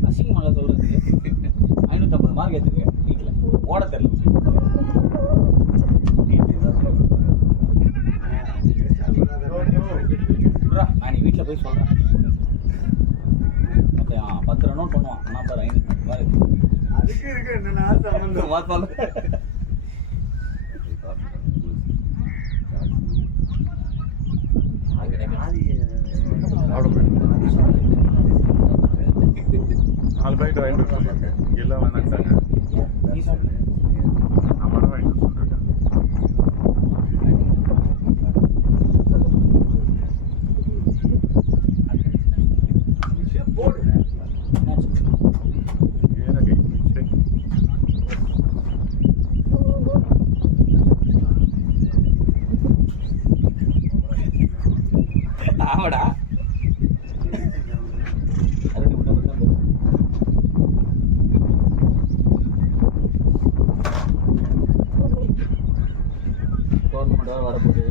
அசிங்கமாக சொல்றது. 550 மார்க் எடுத்துருக்க வீட்டுல ஓட தெரியல. நான் நீ வீட்டுல போய் சொல்றேன். ஓகே 10 ரன் அவுட் பண்ணுவான். ஆனால் பாரு 550 மார்க் அதுக்கு இருக்கு என்னன்னா சம்பந்தம். நாலு பேருக்கு வாங்கிட்டு சொல்லியிருக்கேன். எல்லாம் வேணாட்டாங்க. நீ சொல்லு. நம்ம தான் வாங்கிட்டு சொல்லியிருக்கேன். என்னாச்சு? ஏன்னா கை சரி. ஆமாடா அருண் விட்ட மட்டும் கவர்மெண்ட் வேறு வரப்போகுது.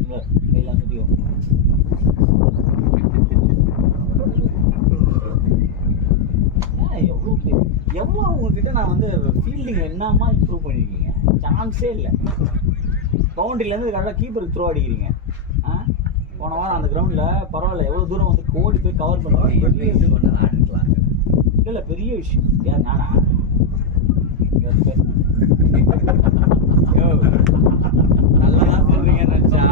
இங்கே கையெல்லாம் சுற்றிக்கும். எவ்வளோ உங்ககிட்ட நான் வந்து ஃபீல்டிங் என்னமா இம்ப்ரூவ் பண்ணியிருக்கீங்க? சான்ஸே இல்லை. பவுண்டரியிலேருந்து கரெக்டாக கீப்பருக்கு த்ரோ அடிக்கிறீங்க. போன வாரம் அந்த கிரவுண்டில் பரவாயில்ல எவ்வளோ தூரம் வந்து ஓடி போய் கவர் பண்ணுவாங்க. ஆடிக்கலாம். இல்லை பெரிய விஷயம். யார் நானா? நல்லா தான் சொல்றீங்க நினச்சா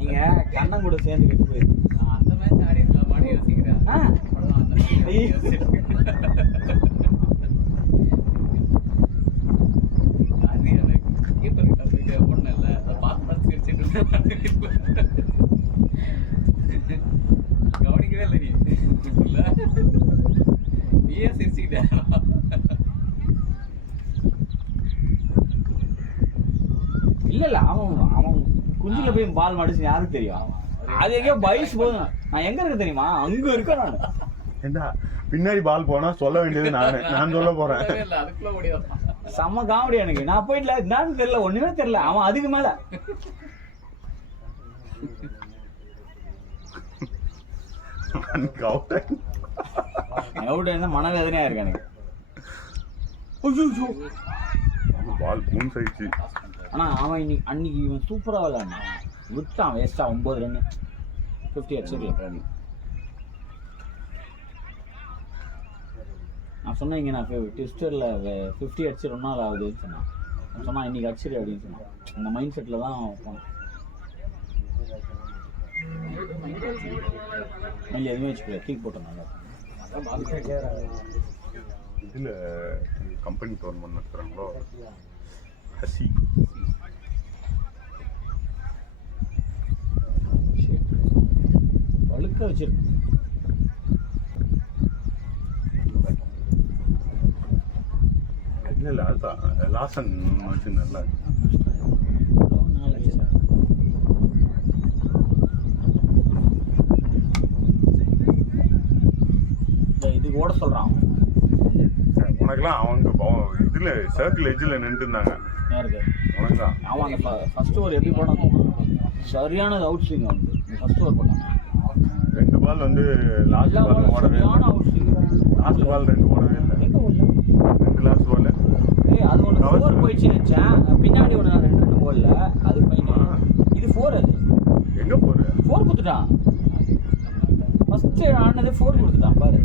நீங்கள் கண்ணன் கூட சேர்ந்து கிட்டு போயிருக்கு. நான் அந்த மேட்ச் ஆடி இருக்கலாம் மாடி யோசிக்கிறேன். கீப்பர் கிட்ட போயிட்டு ஒண்ணு இல்ல பார்த்து சிரிச்சிட்டு கவனிக்கவே இல்லை நீ நீயே சிரிச்சுக்கிட்ட. இல்ல அவன் குஞ்சில போய் பால் மாடிச்சு யாருக்கு தெரியும்? அது எங்கேயோ பைஸ் போதும். நான் எங்க இருக்க தெரியுமா? அங்க இருக்கேன் நான். ஏண்டா பின்னாடி பால் போனா சொல்ல வேண்டியது நான் சொல்ல போறேன். அதுக்குள்ள ஓடி வந்தான். செம்ம காமெடி எனக்கு. நான் போயிட்டல என்னன்னு தெரியல, ஒண்ணுமே தெரியல. அவன் அதுக்கு மேல அவுட் மனவேதனையா இருக்கு எனக்கு. பால் பூன் சைச்சு. ஆனா அவன் அன்னைக்கு இவன் சூப்பரா விளையாடுனான். விட்டான் வேஸ்டா 9 ரன் 50 அடிச்சிருக்கல. நான் சொன்னேன் இங்கே நான் ட்விஸ்டரில் 50 அடிச்சு 2 நாள் ஆகுதுன்னு சொன்னான். நான் சொன்னான் இன்னைக்கு அடிச்சிரு அப்படின்னு சொன்னான். அந்த மைண்ட் செட்டில் தான் போனேன். இல்லை எதுவுமே வச்சுக்கல, கீக் போட்டேன் நல்லா. இதில் கம்பெனி கவர்மெண்ட் நடத்துகிறாங்களோ ஹசி வழுக்க வச்சிருக்கு. இல்லை அதுதான் லாசன் வச்சு நல்லா இதுக்கு ஓட சொல்கிறான். உனக்குலாம் அவங்க இதில் சர்க்கிள் எஜ்ஜில் நின்றுட்டு இருந்தாங்க. யாருக்கு? உனக்கு தான். அவன் அந்த ஃபர்ஸ்ட் ஓவர் எப்படி போனான்? சரியானது அவுட் ஸ்விங். வந்து ஃபர்ஸ்ட் ஓவர் போட்டாங்க. 2 பால் வந்து லாஸ்ட் பால் ஓடவே இல்லை. Out swing. லாஸ்ட் பால் 2 ஓடவே இல்லை. எங்கே ஓடல? 2 லாஸ்ட் பால் அது ஒன்று 4 போயிடுச்சுன்னு நினச்சேன். பின்னாடி ஒன்று நான் 2 போடல, அது ஃபைன். இது 4 அது எங்க போற 4 கொடுத்துட்டான். ஃபர்ஸ்ட் ஆனது 4 கொடுத்துட்டான் பாரு.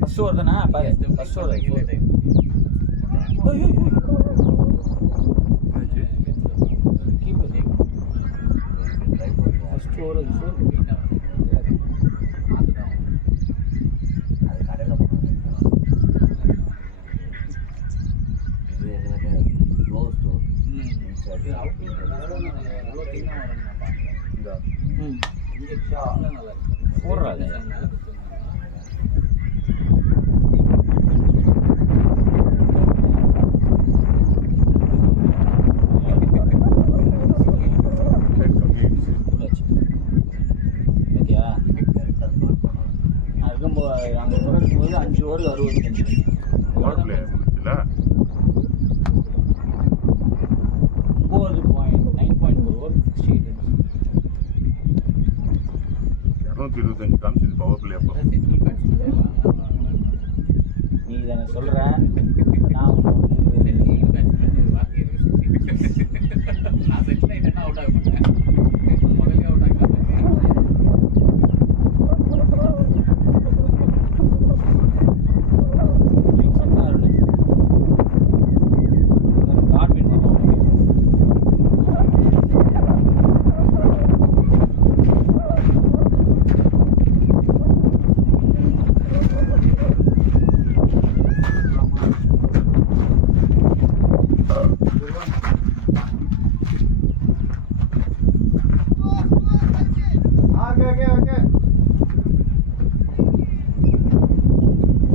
ஃபர்ஸ்ட் ஓவர் தானே பாரு, ஃபர்ஸ்ட் ஓவர். ஃபர்ஸ்ட் ஓவர் அது 4 அது கடையில் போனாங்க இது எங்களுக்கு க்ளோஸ் ஸ்டோர் இந்த ம் 4 அது கம்மி ஓகேயா? நான் இருக்கும்போது அங்கே பிறக்கும்போது 5 ஓவருக்கு 65. Power play முடிச்சுல 9.4 over 68. 225 காமிச்சது பவர் பிளே அப்போ. நீ தானே சொல்ற, நான் உன்னை வந்து நான் செட்டில் ஆகிட்டேன்னா அவுட் ஆக மாட்டேன். முதல்ல அவுட் ஆகிட்டேன். கார்ட்வின்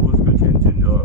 ஊருக்கு சேஞ்ச் செஞ்சோ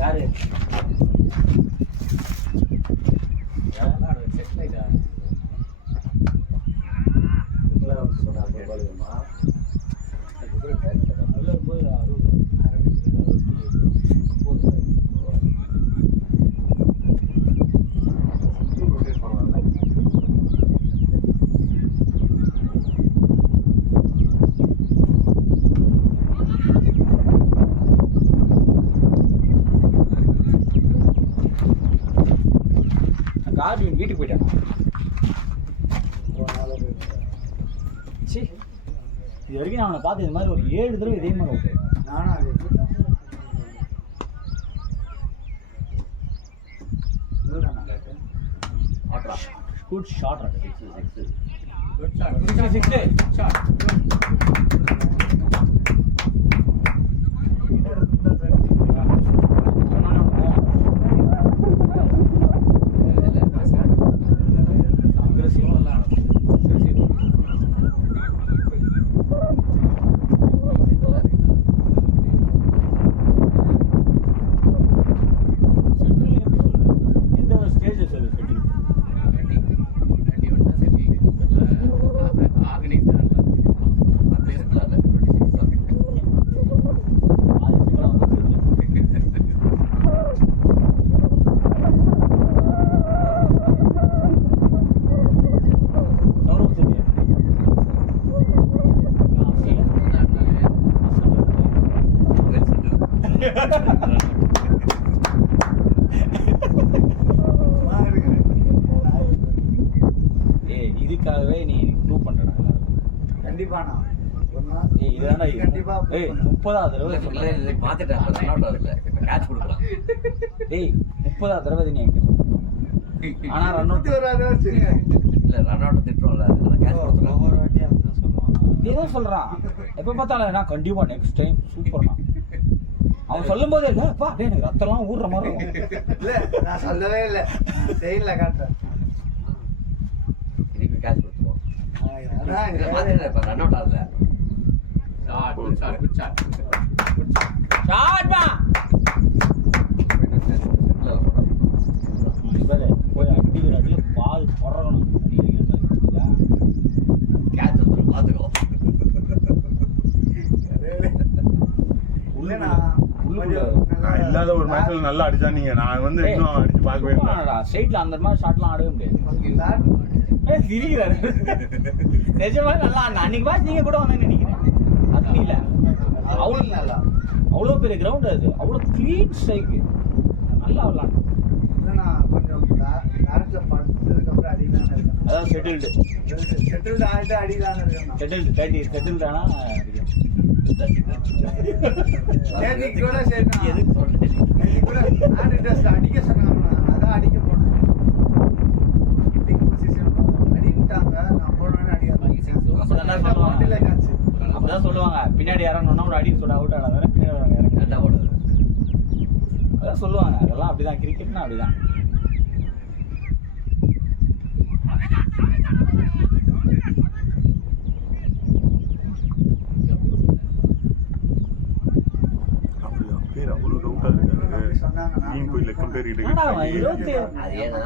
யாரு செட்டில் ஆகிட்டா கார்ட்வின் வீட்டுக்கு போயிட்டானா? சி இது வரைக்கும் நான் அவனை பார்த்து இது மாதிரி ஒரு 7 தடவை இதே மாதிரி ஓகே. நானும் அது good shot run. Good shot. Good shot. எந்த ஒரு ஸ்டேஜில் சொல்லு செட்டில்? ஆர்கனைஸ் இதுக்காகவே நீ ப்ரூவ் பண்றடா கண்டிப்பா நான் ஒரு நாள் ஏய் இதானடா கண்டிப்பா ஏய் 30வது தடவை சொல்றேன். மாத்திட்டேன் ரன் அவுட் ஆகல கேட்ச் கொடுக்கலாம் டேய் 30வது தடவை நீ என்கிட்ட சொல்ற. ஆனா ரன் அவுட் 31 வச்சுங்க. இல்ல ரன் அவுட் திட்டுறோம்ல அதான் கேட்ச் கொடுக்கலாம் நீ தான் சொல்றான் எப்ப பார்த்தாலும் நான் கண்டிப்பா நெக்ஸ்ட் டைம் சூப்பர்னா அவன் சொல்லும் போதே இல்ல அப்பா அப்படியே எனக்கு ரத்தம்லாம் ஊடுற மாதிரி இருக்கும். இல்ல நான் சொல்லவே இல்லை, செயல்ல காட்டுறேன். திருப்பி கேட்ச் கொடுத்துருவோம். அதான் இதை மாத்திரல இப்ப ரன் அவுட் ஆகல. குட் ஷாட் ஷாட் பா செட்டில் வரணும். போய் அடிக்கிறதுல பால் பொறக்கணும். கேட்ச் வந்துடும் பார்த்துக்கோ. இல்லைண்ணா, நான் இல்லாத ஒரு மேட்ச்ல நல்லா அடிச்சானீங்க. நான் வந்து இன்னும் அடிச்சு பார்க்கவே இல்லை. ஸ்ட்ரைட்ல அந்த மாதிரி ஷாட்லாம் ஆடவே முடியாது. சிரிக்கிறாரு. நிஜமா நல்லா ஆடினா. அன்னைக்கு மேட்ச் நீங்க கூட வந்து நினைக்கிறேன். அது இல்ல அவ்வளோ பெரிய கிரவுண்ட் அது, அவ்வளோ க்ளீன் ஸ்ட்ரைக், நல்லா விளாண்டு. இல்லைண்ணா, கொஞ்சம் பேட்ல படுத்ததுக்கு அப்புறம் அடிக்கலான்னு இருக்கேன். அதான் செட்டில்டு ஆகிட்டு அடிக்கலான்னு இருக்கேன். செட்டில்டு ஆனா நேற்றுக்கு கூட சரிண்ணா, எதுக்கு சொல்றேன்? நேற்றுக்கு கூட ஹேண்ட் டெஸ்ட் அடிக்க சொன்னாங்கண்ணா, அதான் அடிக்க போனேன். ஹிட்டிங் பொசிஷன் அடிக்கிட்டாங்க, நான் போனோடனே அடிக்க அப்படிதான் சொல்லுவாங்க. பின்னாடி இறங்கணும்னா ஒரு அடி சொல்ல அவுட் ஆனா பின்னாடி இறங்க ரெண்டா போடுது. அதான் சொல்லுவாங்க. அதெல்லாம் அப்படிதான், கிரிக்கெட்னா அப்படிதான். பேர் அவ்வளவு டவுட்டா இருக்காரு. சொன்னாங்கண்ணா. நீ போய் லெக்கம் பேர் என்னடா அவன் 27 அது ஏன்னா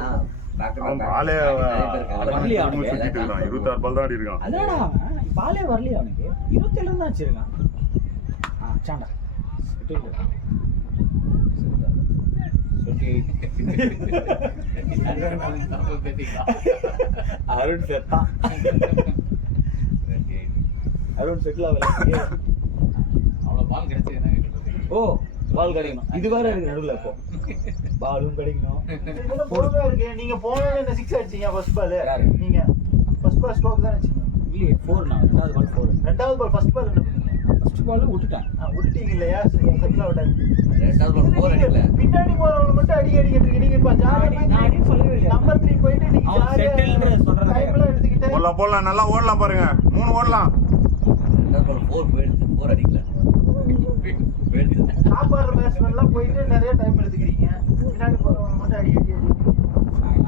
back to back அவன் back. பாலே வரலையா அவனுக்கு? சுத்திட்டு இருக்கான். 26 பால் தான் ஆடி இருக்கான். அதான்டா அவன் பாலே வரலையா அவனுக்கு? 27 தான் வச்சிருக்கான். சாண்டா அருண் செத்தான். அருண் செட்டில் ஆகல. அவ்வளோ பால் கிடைச்சதுன்னா ஓ பால் கிடைக்கணும். இது வேற இருக்கு நடுவில். இப்போ பாலும் கிடைக்கணும். பொறுமையா இருக்கு. நீங்க போனோட என்ன 6 அடிச்சீங்க ஃபர்ஸ்ட் பால்? யாரு? நீங்க ஃபர்ஸ்ட் பால் ஸ்ட்ரோக் தான் அடிச்சீங்க. இல்லையே 4 நான் ரெண்டாவது பால் 4. ரெண்டாவது பால் ஃபர்ஸ்ட் பால் என்ன பண்ணீங்க? ஃபர்ஸ்ட் பால் விட்டுட்டேன். விட்டீங்க இல்லையா? செட்டில் அவுட் ஆகி ரெண்டாவது பால் 4 அடிக்கல. பின்னாடி போறவங்க மட்டும் அடி அடிக்கிட்டு நீங்க இப்ப நான் அடி சொல்லவே இல்லையா? நம்பர் 3 போயிட்டு நீங்க அவன் செட்டில்ன்ற சொல்றது டைம்ல எடுத்துக்கிட்டு போடலாம் நல்லா ஓடலாம் பாருங்க. 3 ஓடலாம். ரெண்டாவது பால் 4 போயிடுச்சு. 4 அடிக்கல. போயிடுச்சு. சாப்பாடுற பேட்ஸ்மேன்லாம் போயிட்டு நிறைய டைம் எடுத்துக்கிறீங்க. பின்னாடி போறவங்க மட்டும் அடி அடி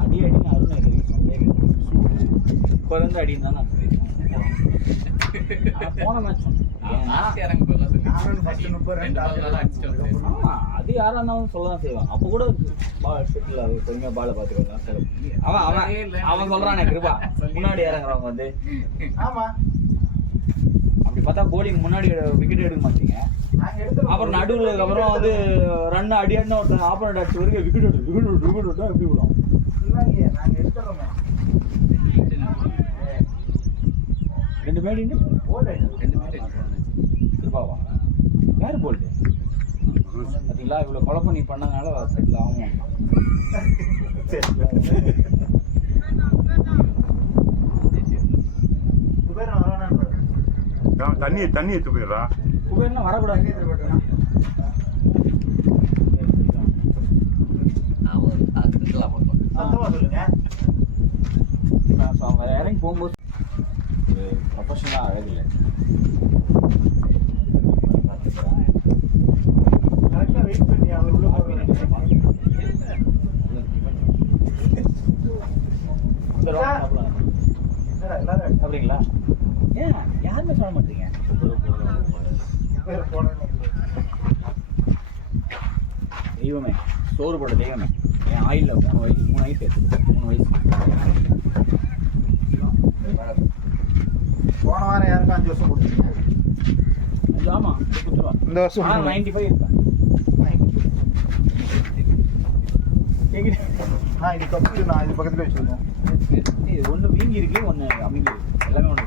அடி அடின்னு அருண் எனக்கு சொல்லவே குறைந்த அடின்னு தான் நான் சொல்லியிருக்கேன். போன மேட்ச் இறங்க போயிடலாம் சொல்லி நானும் ஃபர்ஸ்ட் 30 ரெண்டு பால் நல்லா அடிச்சுட்டு வந்து ஆமா அது யாரா இருந்தாலும் சொல்ல தான் செய்வாங்க. அப்போ கூட பால் ஷட்டில் அது பொறுமையா பாலை பார்த்துக்கலாம். அவன் சொல்றானே கிருபா முன்னாடி இறங்குறவங்க வந்து ஆமா அப்படி பார்த்தா போலிங் முன்னாடி விக்கெட் எடுக்க மாட்டீங்க. நாங்க எடுத்து அப்புறம் நடுவில் அப்புறம் வந்து ரன் அடி அடினா ஒருத்தன் ஆப்போனட் அடிச்சு வரைக்கும் விக்கெட் விட்டா எப்படி விடும்? இல்லையே நாங்க எடுத்துறோமே. 2 மேடி போல் ரெண்டு மேட்ச் கிருபாவா யார் போல்டு பார்த்தீங்களா? இவ்வளோ குழப்பம் நீ பண்ணதுனால செட்டில் ஆகும். குபேரன் வரானான்னு தண்ணி எடுத்து போயிடுறா. குபேர்னா வரக்கூடாது. அவன் அது கிட்டலாம் போட்டோம். சத்தமா சொல்லுங்க. அவன் வேற இறங்கி போகும்போது ப்ரொஃபஷனலாக அழகில்லை. கரெக்டா வெயிட் பண்ணி அவர் உள்ள போறீங்க. எல்லாரும் அப்படிங்களா? ஏன் யாருமே சொல்ல மாட்டீங்க? பேர் போனேன். தெய்வமே சோறு போட்ட தெய்வமே என் ஆயிலில் 3 வயசு எடுத்து 3 வயசு. போன வாரம் யாருக்கும் 5 வருஷம் கொடுத்தீங்க. ஆமாம் கொடுத்துருவா. இந்த வருஷம் 95 இருப்பேன். இது கப்பு நான் இது பக்கத்துல வச்சிருக்கேன். ஒன்று வீங்கி இருக்கு, ஒன்று அமைங்கி இருக்கு. எல்லாமே ஒன்று.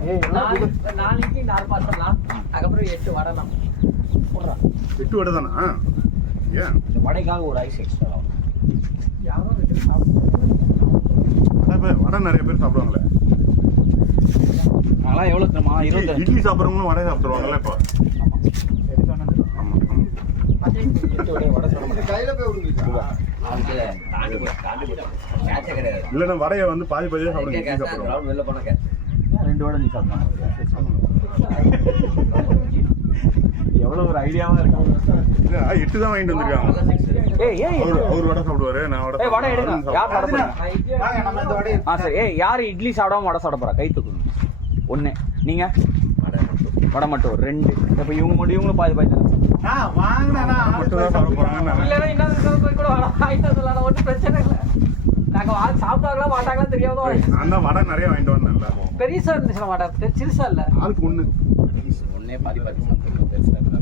நாளைக்கு 4 பார்த்துடலாம். அதுக்கப்புறம் 8 வரலாம். போடுறா 8 வடை தானா? ஏன் இந்த வடைக்காக ஒரு ஐஸ் எக்ஸ்ட்ரா ஆகும். யாரும் ரெண்டு சாப்பிடுவாங்க. வடை நிறைய பேர் சாப்பிடுவாங்களே. நான்லாம் எவ்வளோ தெரியுமா? 25 இட்லி சாப்பிட்றவங்களும் வடை சாப்பிடுவாங்கல்ல இப்போ. ஆமா வடை சாப்பிட மாட்டேன். கையில போய் விடுங்க. அதுக்கு தாண்டி போயிட்டோம். கேட்சே கிடையாது. இல்லைன்னா வடையை வந்து பாதியாக சாப்பிடுங்க. இட்லி கேட்சா சாப்பிடுவாங்க. கிரவுண்ட் வெளில போனா கேட்ச். 2 வடை நீ சாப்பிடலாம். எவ்வளவு ஒரு ஐடியாவா இருக்காங்க. 8 தான் வாங்கிட்டு வந்திருக்காங்க. அவர் வடை சாப்பிடுவாரு, நான் வடை எடுங்க. யார் வடை போறா? வாங்க நம்ம இந்த வடையை சரி. யாரு இட்லி சாப்பிடாம வடை சாப்பிட போறா? கை தூக்குங்க. 1 நீங்க வடை மட்டும் 2. இப்ப இவங்க மட்டும் இவங்களும் பாதி பாதி வாங்கினா மட்டும் தான் சாப்பிட போறாங்க. இல்லைன்னா இன்னொரு போய் கூட வாங்கிட்டு வரலாம், ஒன்றும் பிரச்சனை இல்லை. நாங்கள் சாப்பிட்டாங்களா மாட்டாங்களா தெரியாதோ. நான் தான் வடை நிறைய வாங்கிட்டு வந்தேன்ல. பெருசா இருந்துச்சு மாட்டேன், சிறுசா இல்லை. ஆளுக்கு 1. ஒன்னே பாதி பாதி சாப்பிட்டு பெருசா இருந்தா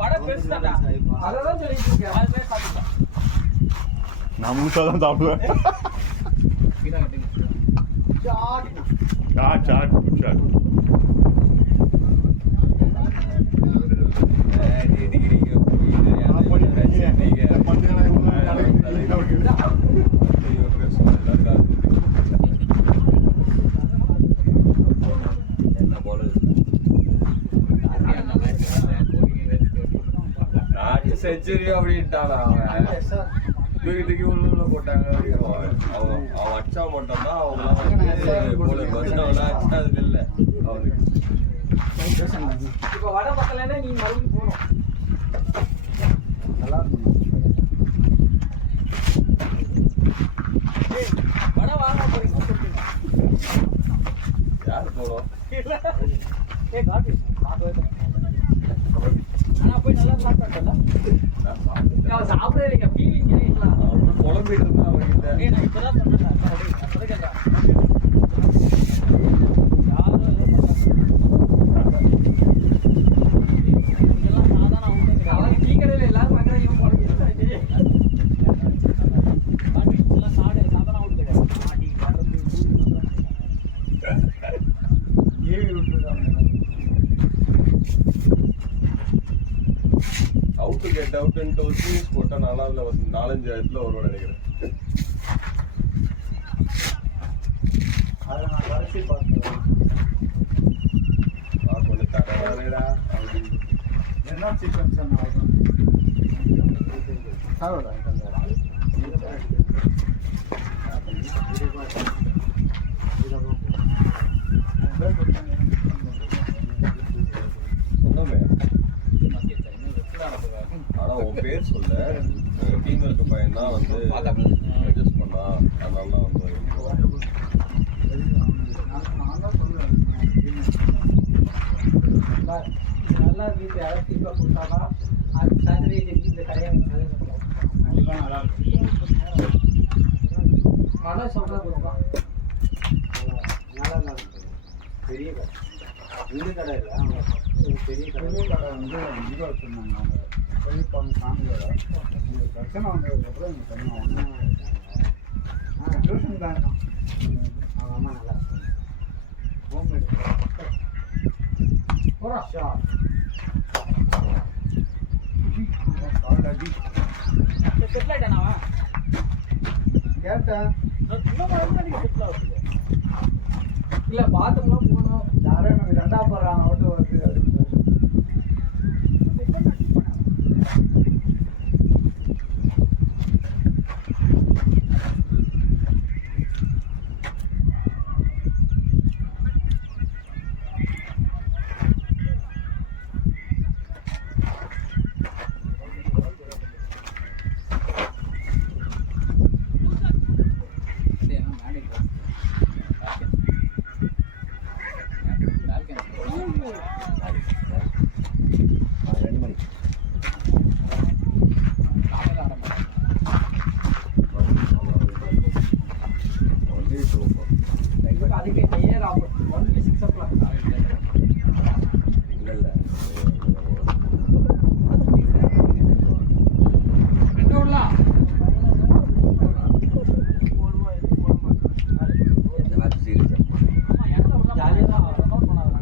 வடை பெருசுதான்டா, அதான் சொல்லிட்டு இருக்கேன். அதுவே சாப்பிடலாம். நான் முழுசா தான் சாப்பிடுவேன். சாட். செஞ்சுரி அப்படின்ட்டானா அவன். தூக்கி உள்ள போட்டாங்க. அவன் அச்சா மட்டும் தான் அவங்களாம் போல வச்சுட்டாங்களா அது இல்லை அவனுக்கு. இப்போ வடை பக்கலைன்னா நீ மறுபடியும் போகணும். நல்லா இருக்கும். வடை வாங்க போறீங்க யார் போகணும்? போய் நல்லா சாப்பிட்டல. சாப்பிடவே இல்லைங்க, ஃபீலிங் கேட்கலாம். அவன் குழம்பிட்டு இருந்தான் அவன்கிட்ட. நான் இப்பதான் சொன்னேன். டீ கடையில் எல்லாரும் பக்கம் அவுட்டு கெட் அவுட்டுன்ட்டு ஒரு சீரிஸ் போட்டா நல்லா இல்லை. 4-5 இடத்துல வரும்னு நினைக்கிறேன். அதை நான் கடைசி பார்த்தேன். கொஞ்சம் தடவாடா அப்படின்னு என்ன சீக்வன்ஸ் ஆகும் சொன்னமே. ஆனா உன் பேர் சொல்ல டீம் இருக்க பையன் தான் வந்து அட்ஜஸ்ட் பண்ணா. அதனால தான் வந்து நல்லா வீட்டு யாராவது ஃபீட்பேக் கொடுத்தாதான் அது சாட்டர்டே செஞ்சு இந்த கடையாக கண்டிப்பாக நல்லா இருக்கும். வடை சொல்கிறது கொடுப்பா. நல்லா இருக்கும். பெரிய கடை, இந்த கடை இல்லை, அவங்க பெரிய கடை வந்து இங்கே வச்சுருந்தாங்க. அவங்க பெரியப்பாங்க ஃபேமிலியோட இந்த பிரச்சனை வந்ததுக்கப்புறம் இங்கே தனியாக டியூஷன் தான். ஆமாம், நல்லா இருக்கும். ஹோம்மேட் செட்டில் ஆகிட்டானாவா? கேட்டேன். இல்லை பாத்ரூம்லாம் போகணும். யாரும் எனக்கு 2ஆம் போடுறாங்க அவுட்டு வருது அப்படின்னு. அதுக்கு நேர் ஆகும். Only 6 o'clock. ரெண்டு விடலாம். ஜாலியாக தான் ரன் பண்ணாங்க.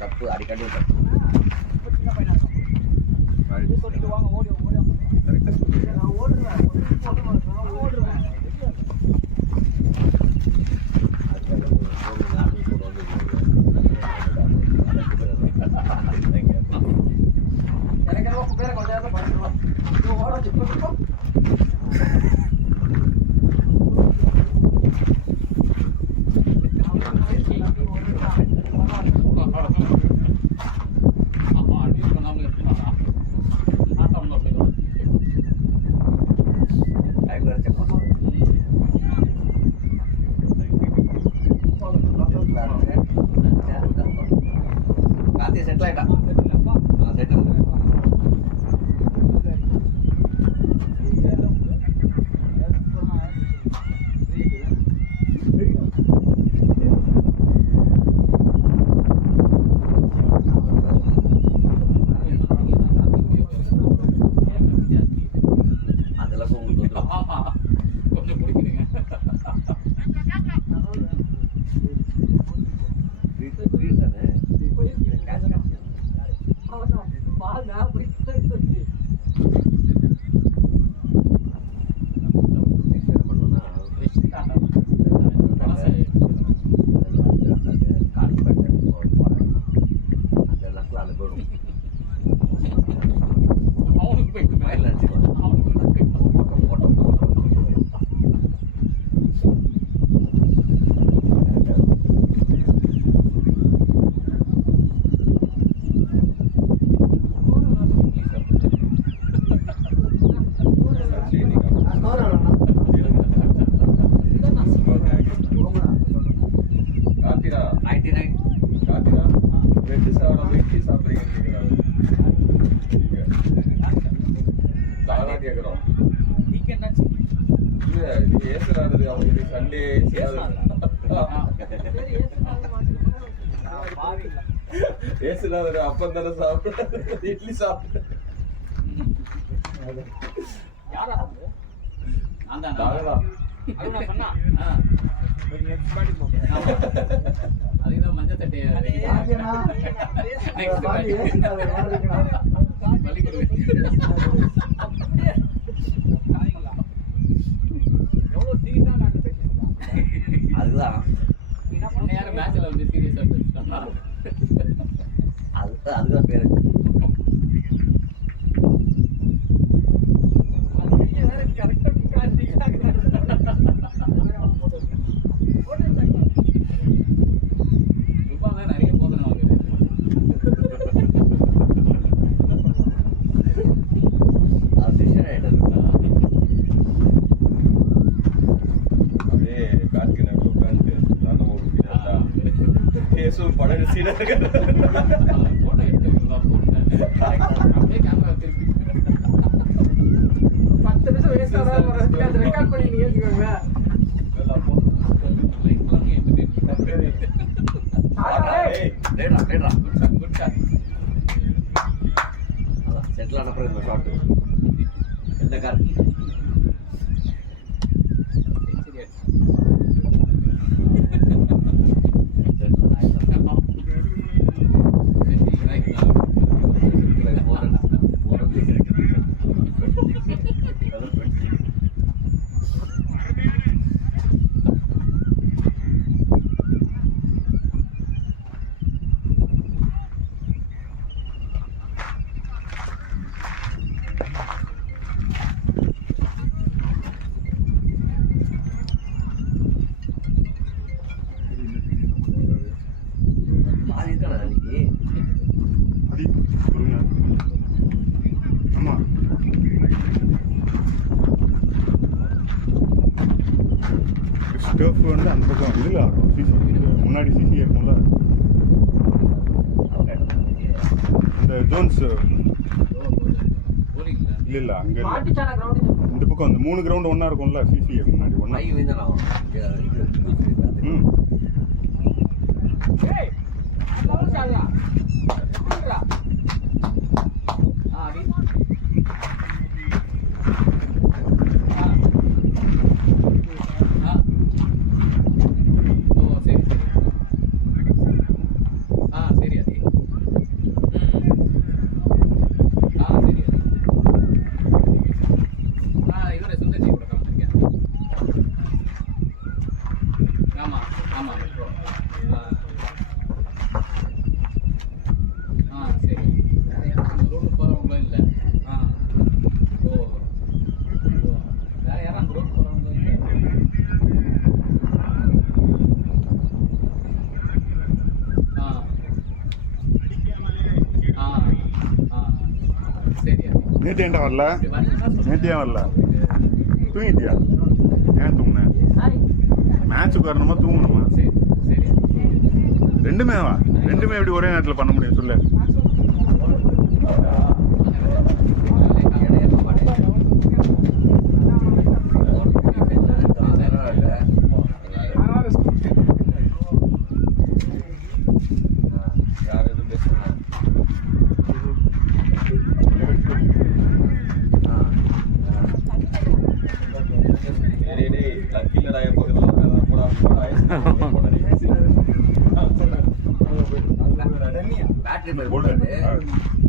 தப்பு அடிக்கடி தப்பு. சின்ன பையனா சொல்லிட்டு வாங்க, ஓடி நான் ஓடுவேன். ஓடுவேன். நேரம் கொஞ்ச நேரம் படுத்துருவான். ஓட வச்சு செட்டில் ஆயிட்டான் செட்டில் அதெல்லாம் உங்களுக்கு கொஞ்சம் பிடிக்கிறீங்க பால் நான் பிடிச்சது அவனுக்கு போயிட்டு கார்த்திகா 99 கார்த்திகா வெட்டு சாப்பிடாம இட்லி சாப்பிடுறீங்க தானா கேக்குறோம் நீங்க என்னாச்சு இல்ல நீங்க ஏசுறாரு அவங்களுக்கு சண்டே ஏசுறாரு அப்பம் தானே சாப்பிட இட்லி சாப்பிட யாரா நான் தான் நாங்கதான் அருணா பண்ணா அதுதான் மஞ்சள் தட்டி அதுதான் யாரும் மேட்ச்ல வந்து சீரியஸா அதுதான் பேரு நிறைய போதனை வாங்குது டிசிஷன் ஆயிட்டது அதே கார்த்திகை நகர் உட்காந்து பேசும் படம் சீனா போட்டோ எடுத்துருக்கா அப்படியே கேமரா திருப்பி 10 நிமிஷம் வேஸ்ட் ஆகாம அதை ரெக்கார்ட் பண்ணி நீங்க ஏத்துக்கோங்க. செட்டில் ஆன பிறகு இந்த ஷாட்டு எந்த கார்த்தி ஸ்டர்ஃப் வந்து அந்த பக்கம் இதில் ஆடும் சிசி முன்னாடி சிசி இருக்கும்ல இந்த ஜோன்ஸ் இல்லை இல்லை அங்கே இல்லை மாட்டிச்சான கிரவுண்ட் இந்த பக்கம் அந்த 3 கிரவுண்ட் ஒன்றா இருக்கும்ல சிசி முன்னாடி ஒன்றா ம் ஏய் லெவல் சாயா புடிடா அடி ஓ சரி சரி சரி அது சரி அது இவரை சுந்தர்ஜி கூட காமிச்சிருக்கேன் ஆமாம் ஆமாம் நேற்று ஏன்டா வரல? நேற்று ஏன் வரல? தூங்கிட்டியா? ஏன் தூங்குனேன்? மேட்சுக்கு வரணுமா தூங்கணுமா? ரெண்டுமே வா. ரெண்டுமே எப்படி ஒரே நேரத்தில் பண்ண முடியும் சொல்லு?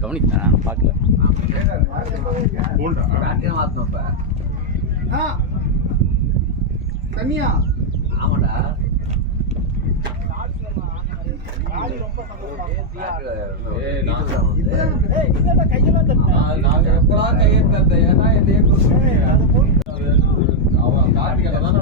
கவனிக்க பார்க்கல தண்ணியா ஆமாடா நாங்க எப்பலாம் கையெழுத்த ஏன்னா இதே அவன் கார்த்திகை தான்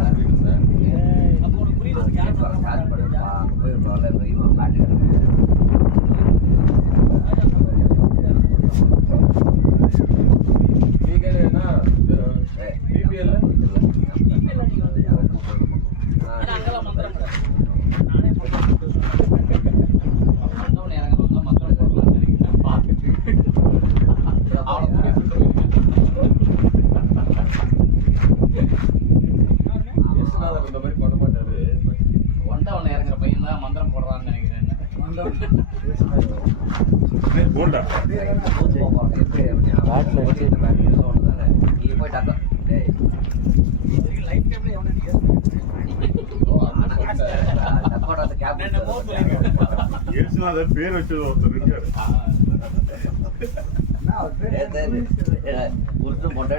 பேர் வச்சது ஒருத்தர் இருக்காரு.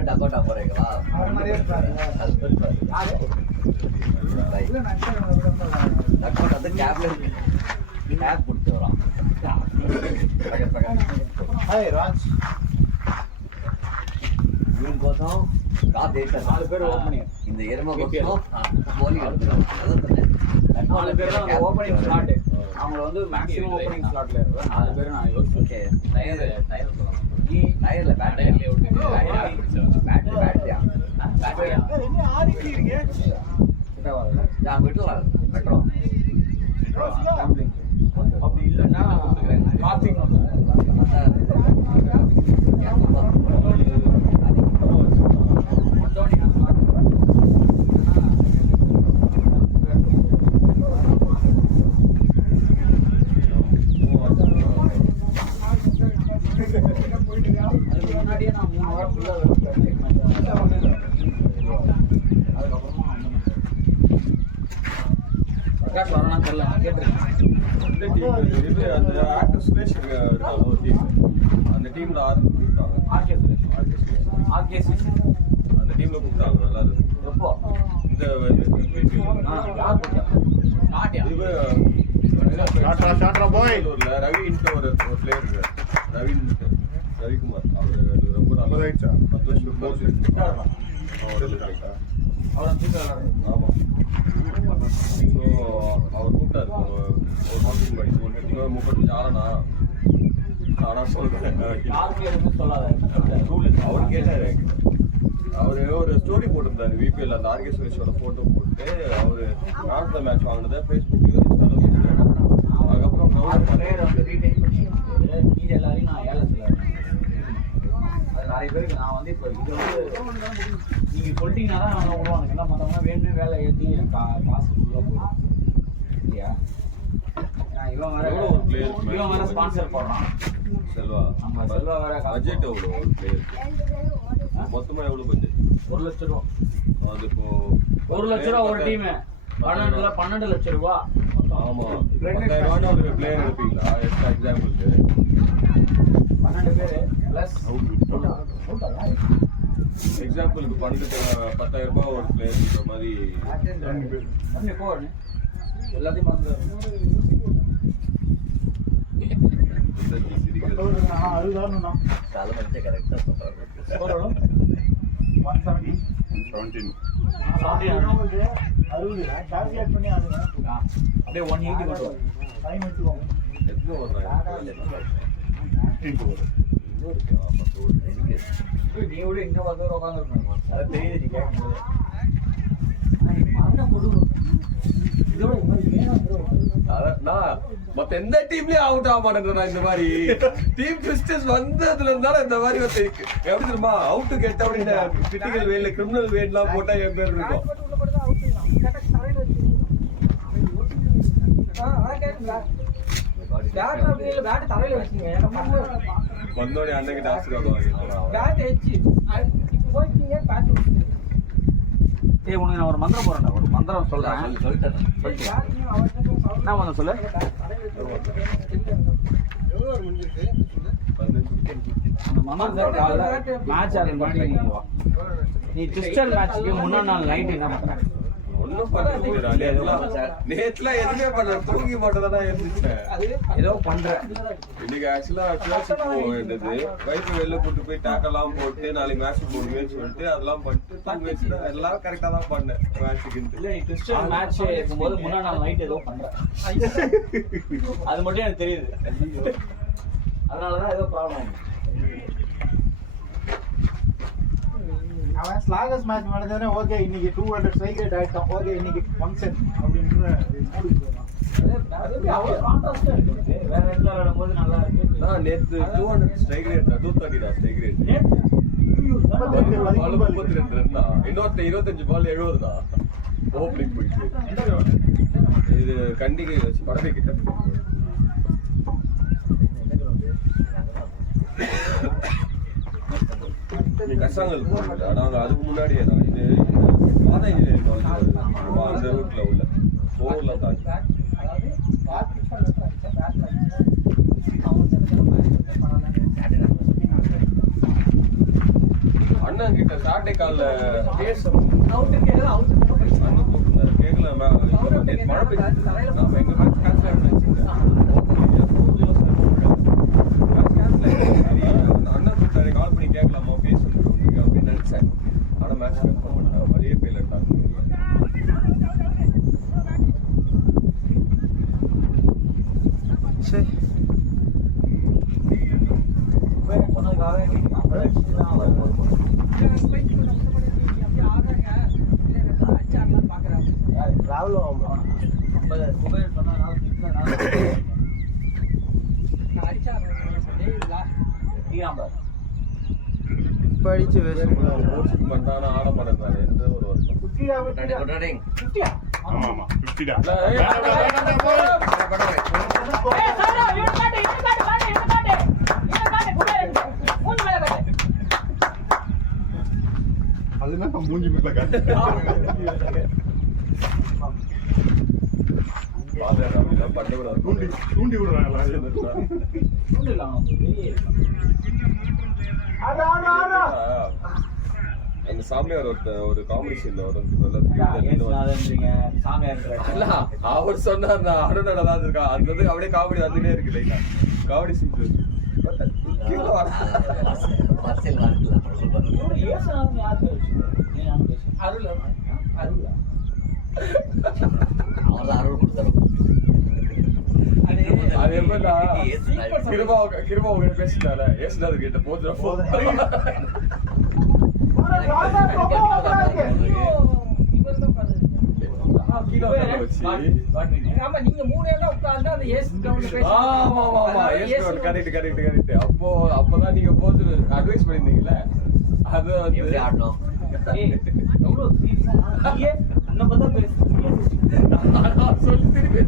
டக்கோட்டா போறீங்களா? டக்கோட்டா வந்து கேப்ல கேப் கொடுத்து வரோம். இவன் கோசம் இந்த எருமை கோசம் போலி எடுத்துக்கிறோம். 4 பேர் தான் ஓப்பனிங் ஸ்லாட். அவங்க வந்து மேக்ஸிமம் ஓப்பனிங் ஸ்லாட்ல இருக்காங்க. 4 பேர் நான் யோசிச்சேன். டயர்ல பேட்டரியா பேட்டரியா விட்டுலாம் மெட்ரோ அப்படி இல்லைன்னா கார்த்திக் முன்னாடியே நான் 3 வாரம் ஃபுல்லா பிரகாஷ் வரணும் தெரியல. நான் கேட்டிருக்கேன். அந்த ஆக்டர் சுரேஷ் இருக்காங்க ஒரு டீம். அந்த டீம்ல கூப்பிட்டாங்க. ஆர்கே சுரேஷ் அந்த டீம்ல கூப்பிட்டாங்க. நல்லா இருக்கு. எப்போ இந்த யார் பெங்களூர்ல ரவின்ட்டு ஒரு பிளேயர் இருக்காரு. ரவிக்குமார். அவர் ரொம்ப நல்லா 10 வருஷம் கோர்ஸ் எடுத்துருக்காங்க. ஆமா. ஸோ அவர் கூப்பிட்டாரு ஒரு மாதத்துக்கு முன்னாடி. 35 ஆளனா ஆனால் சொல்றேன் அவர் கேட்டாரு. அவர் ஒரு ஸ்டோரி போட்டிருந்தாரு விபிஎல். அந்த ஆர்கே சுரேஷோட போட்டோ போட்டு அவர் நார்த் மேட்ச் வாங்கினதை ஃபேஸ்புக்லயும் இன்ஸ்டால போட்டுருக்காரு. அதுக்கப்புறம் இது எல்லாரையும் நான் ஏலத்தில் நிறைய பேருக்கு நான் வந்து இப்போ இது வந்து நீங்கள் சொல்லிட்டீங்கன்னா தான் அவங்க விடுவாங்க. எல்லாம் மற்றவங்க வேணுமே வேலை ஏற்றி காசு ஃபுல்லாக போயிடும் இல்லையா? இவன் வேற ஸ்பான்சர் போடுறான். செல்வா நம்ம செல்வா வேற பட்ஜெட் எவ்வளோ மொத்தமாக எவ்வளோ பட்ஜெட்? 1 லட்ச ரூபா. அது இப்போ 1 லட்ச ரூபா ஒரு டீமு. 12 லட்ச ரூபா. ஆமா 10,000 ஒரு பிளேயர் எடுப்பீங்களா? எக்ஸாம்பிளுக்கு 12 பேர் ப்ளஸ் எக்ஸாம்பிளுக்கு 10,000 ரூபாய் ஒரு பிளேயர் இந்த மாதிரி எல்லாத்தையும் பார்த்து தலைமறைச்ச கரெக்டாக சொல்றாரு. அப்படியே 180 எத்தனை வர்றாங்க? நீ விட இன்னும் வந்து உட்காந்துருக்கணும். அது தெரியுது நீ கேட்கும்போது. அதான் மத்த எந்த டீம்லயும் அவுட் ஆக மாட்டேங்கிறா இந்த மாதிரி டீம் ட்விஸ்டர்ஸ் வந்ததுல இருந்தாலும் இந்த மாதிரி வந்து எப்படி தெரியுமா அவுட்டு கேட்ட அப்படின்னா கிரிட்டிக்கல் வேல கிரிமினல் வேலாம் போட்டா என் பேர் இருக்கும். வந்தோடனே அன்னைக்கு ஆசீர்வாதம் ஏய் உனக்கு நான் ஒரு மந்திரம் போறேன்டா, ஒரு மந்திரம் சொல்றேன். சொல்லிட்டேன். என்ன மந்திரம் சொல்லு? அந்த மந்திரம் மேட்ச் ஆடுற மாதிரி நீ ட்விஸ்டர் மேட்ச்க்கு முன்னாடி நாள் நைட் என்ன பண்ற? ஒன்னும் பண்ண நேற்றுல எதுவுமே பண்ண தூங்கி மட்டும் இருந்துச்சேன். ஏதோ பண்ற. இன்னைக்கு ஆக்சுவலா கிளாஸுக்கு போக வேண்டியது பைக்கு வெளில கூட்டு போய் டேக்கெல்லாம் போட்டு நாளைக்கு மேட்ச் போடுவேன்னு சொல்லிட்டு அதெல்லாம் பண்ணிட்டு தூங்கி வச்சுட்டு எல்லாம் கரெக்டா தான் பண்ணேன் மேட்சுக்கு. இல்ல நீ ட்விஸ்டர் மேட்ச் இருக்கும்போது முன்னாடி நாள் நைட் ஏதோ பண்ற. அது மட்டும் எனக்கு தெரியுது. அதனாலதான் ஏதோ ப்ராப்ளம். அவன் ஸ்லாகஸ் மேட்ச் நடந்ததுன்னா ஓகே இன்னைக்கு 200 ஸ்ட்ரைக் ரேட் ஆயிட்டோம், ஓகே இன்னைக்கு ஃபங்க்ஷன் அப்படின்ற மூடு போறான். வேற இடத்துல விளையாடும்போது நல்லா இருக்கு. நான் நேத்து 200 ஸ்ட்ரைக் ரேட் 230 டா ஸ்ட்ரைக் ரேட். 32 ரன் தான். இன்னொருத்த 25 பால் 70 தான். ஓப்பனிங் போயிட்டு இது கண்டிகை வச்சு படவே கிட்ட கசாங்கல் போட்டு நாங்கள் அதுக்கு முன்னாடியே தான் இது பாதை இன்ஜினியரிங் காலேஜ் அந்த ரூட்ல உள்ள போர்ல தாண்டி அண்ணன் கிட்ட சாட்டை காலில் பேசணும் அண்ணன் கூப்பிட்டு கேட்கல மழை பெய்யுது நம்ம எங்க மேட்ச் கேன்சல் ஆகிட்டு அண்ணன் கூப்பிட்டாரு கால் பண்ணி கேட்கலாமா பேசணும் உங்களுக்கு அப்படின்னு நினைச்சேன். ஆனால் மேட்ச் கன்ஃபார்ம் பண்ணிட்டேன். வழியே போயிடலாம். சரி ராகுல் படிச்சு கோச்சிங் பண்ணாலும் ஆட மாட்டேங்கிறாரு எந்த ஒரு வருஷம். ஆமா ஆமா 50 டா. அதுனா நான் மூஞ்சி மேல காட்டு. பாதர் அப்படிலாம் பண்ணக்கூடாது. தூண்டி விடுறாங்களா? அந்த சாமியார் ஒரு காம்படிஷன்ல அவர் சொன்னார் அருண் அதான் இருக்கா அந்த அப்படியே காமெடி வந்துட்டே இருக்கு லைட்டா காமெடி சீன் கிருபா உங்க பேசிட்டால ஏசுனாரு கிட்ட போதும் அப்பதான் நீங்க போது அட்வைஸ் பண்ணிருந்தீங்கல்ல அது வந்து ஆடணும் சொல்லி திருப்பி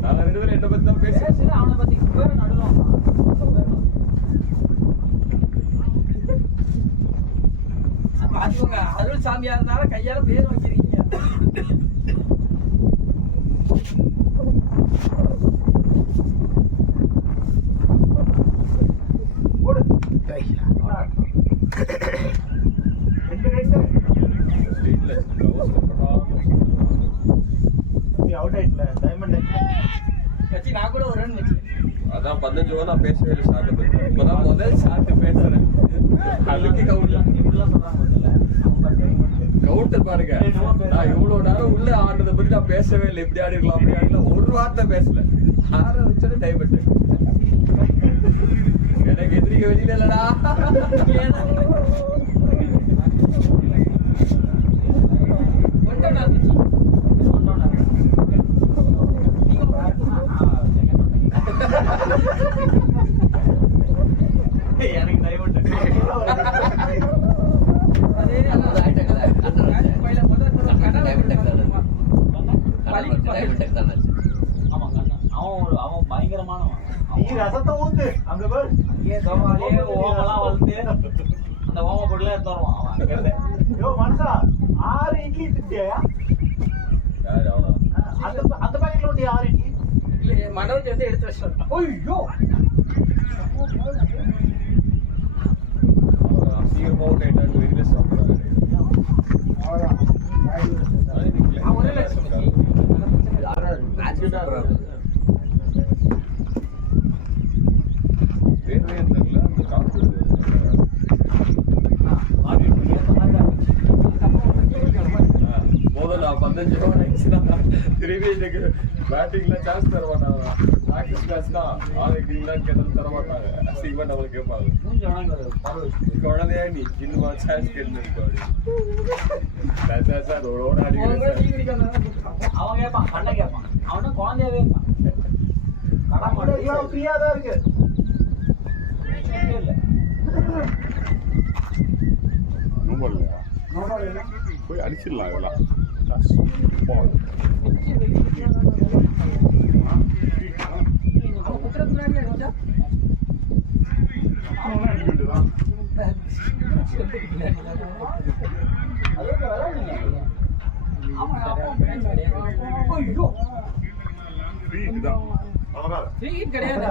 நாங்க 2 பேரும் என்ன பத்தி தான் பேசுறோம். அவனை பத்தி பாத்துக்கோங்க அருள் சாமியா இருந்தாலும் கையால பேர் வச்சிருக்கீங்க. நான் கூட ஒரு ரன் வச்சு அதான் 15 ஓவர் நான் பேசவே இல்லை. ஷார்ட் இப்பதான் முதல் ஷார்ட் பேசுறேன். அதுக்கு கவுண்ட் எப்படிலாம் சொல்றாங்க தெரியல. அவங்க டைமண்ட் கவுண்டர் பாருங்க. நான் இவ்வளவு நேரம் உள்ள ஆடுறத பத்தி நான் பேசவே இல்லை. இப்படி ஆடி இருக்கலாம் அப்படி ஆடிக்கலாம் ஒரு வார்த்தை பேசல. ஆரம்பிச்சது டைமண்ட். எனக்கு எதிரிக்க வெளியில இல்லடா. எனக்கு டைமண்ட் அவன் பயங்கரமானவன். அங்கேயே தோமாலே ஓமெல்லாம் வளர்த்து அந்த ஓம பொருளெல்லாம் எடுத்து வருவான் அவன் அங்கிருந்து. யாரு அவனா? மனோஜ் வந்து எடுத்து வச்சிருக்கான். ஐயோ சீக்கிரமா டைட்டான்னு வெளியில சாப்பிடுறாங்க. ஒரே லட்சம் வேறவே தெரியல அந்த காத்து. முதல்ல 15 ரூபா ஆயிடுச்சுன்னா திரும்பி எனக்கு பேட்டிங்ல சான்ஸ் தர மாட்டாங்க. ப்ராக்டிஸ் மேட்ச் தான் ஆளுக்குங்களா கேட்டாலும் தர மாட்டாங்க. அசிங்கமா நம்மளுக்கு கேட்பாங்க. குழந்தையா நீ இன்னுமா சான்ஸ் கேட்டு சார் ரோட அடிக்கிறேன். அவன் கேட்பான், கண்ணை கேட்பான். அவனும் குழந்தையாவே இருப்பான். கடை மாட்டேன் ஃப்ரீயா தான் இருக்கு. இல்ல போய் அடிச்சிடலாம் இதெல்லாம். அவன் குத்துறது முன்னாடி அடிச்சா கிடையாது.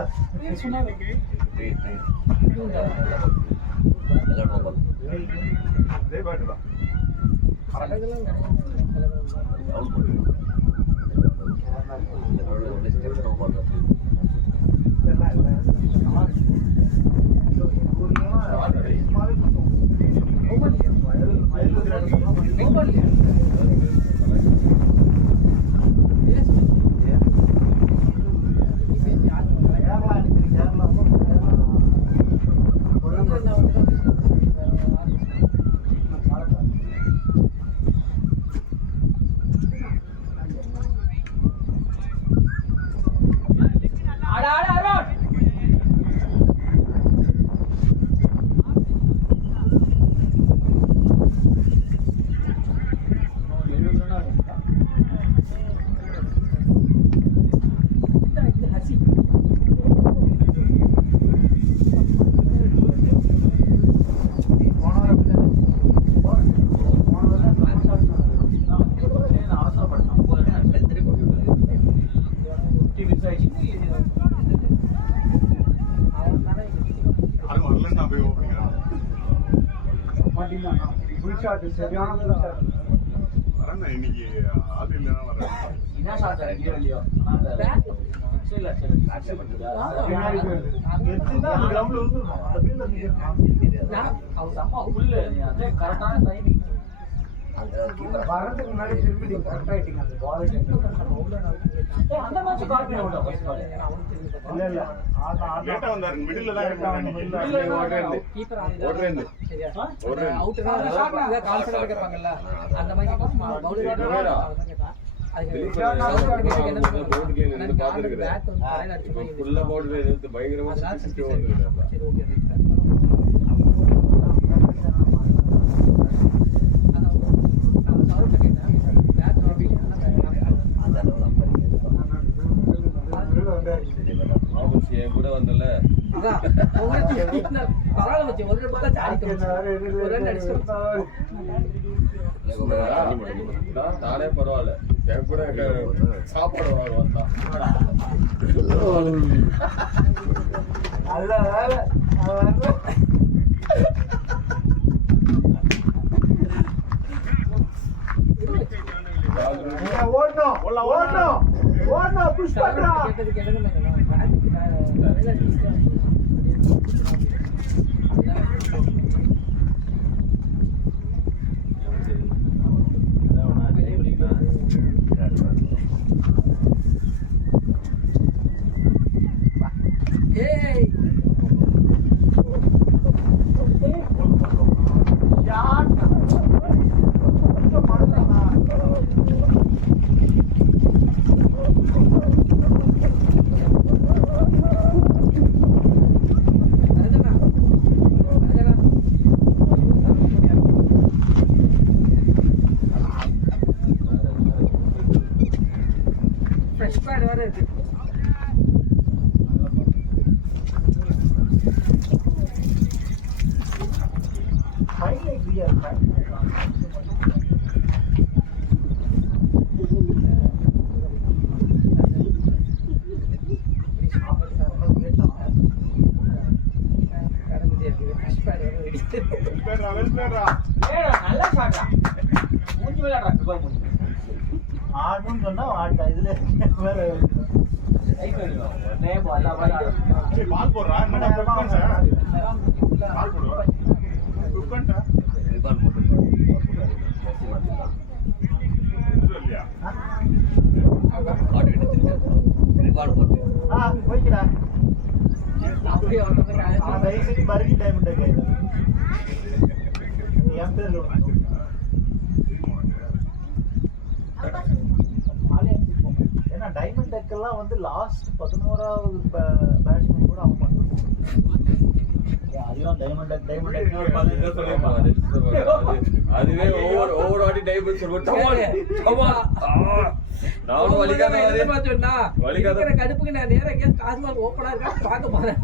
வரேன் இன்னைக்கு ஆள் இல்லைன்னா வரேன். என்ன சாப்பிட்டா இல்லையோ இல்ல அவங்க அம்மா புல்லு அதே கரெக்டான டைமிங். வரதுக்கு முன்னாடி திரும்பி நீங்க கரெக்ட் ஆயிட்டீங்க. அந்த பால் அந்த மேட்ச் கால் பண்ணி விட்டா ஃபர்ஸ்ட் பால். இல்ல இல்ல லேட்டா வந்தாரு மிடில்ல தான் இருக்காரு. கீப்பர் ஓடுறேன் அவுட் தான் ஷாட்ல கான்ஃபிடன்ட் கேட்பாங்கல்ல அந்த மாதிரி பவுலர் கூட வந்தல நானே பரவாயில்ல என் கூட சாப்பாடு வாங்க வந்தான். ஃப்ரெஷ் பேட் வேற இருக்கு. ஃப்ரெஷ் பேட் வேற ரெடி. நல்லா ஷாட்டா மூஞ்சி விளையாடுறா கிருபா மூஞ்சி ஆடுன்னு சொன்னா ஆட்டா இதுல வேற பால் போடுறா என்னடா பால் போடுவா குக்கன்டா ரிபான் போட்டு இல்லையா ஆடு எடுத்துருக்கேன் ரிபான் போட்டு போய்க்கடா அப்படியே வந்தது ரைசிங் மறுபடி டைம் டேக் என் பேர் ஏன்னா டைமண்ட் டெக்கெல்லாம் வந்து லாஸ்ட் 11வது பேட்ஸ்மேன் கூட ஆக மாட்டாங்க. அதுவும் டைமண்ட் டெக் ஒரு 15 சொல்லிருப்பாங்க. அதுவே ஓவர் ஆடி டைமண்ட் சொல்லுவோம். நானும் வலிக்காத கடுப்புக்கு நான் நேரம் எங்கேயாவது டாஸ்மாக் ஓப்பனா இருக்கா பார்க்க போறேன்.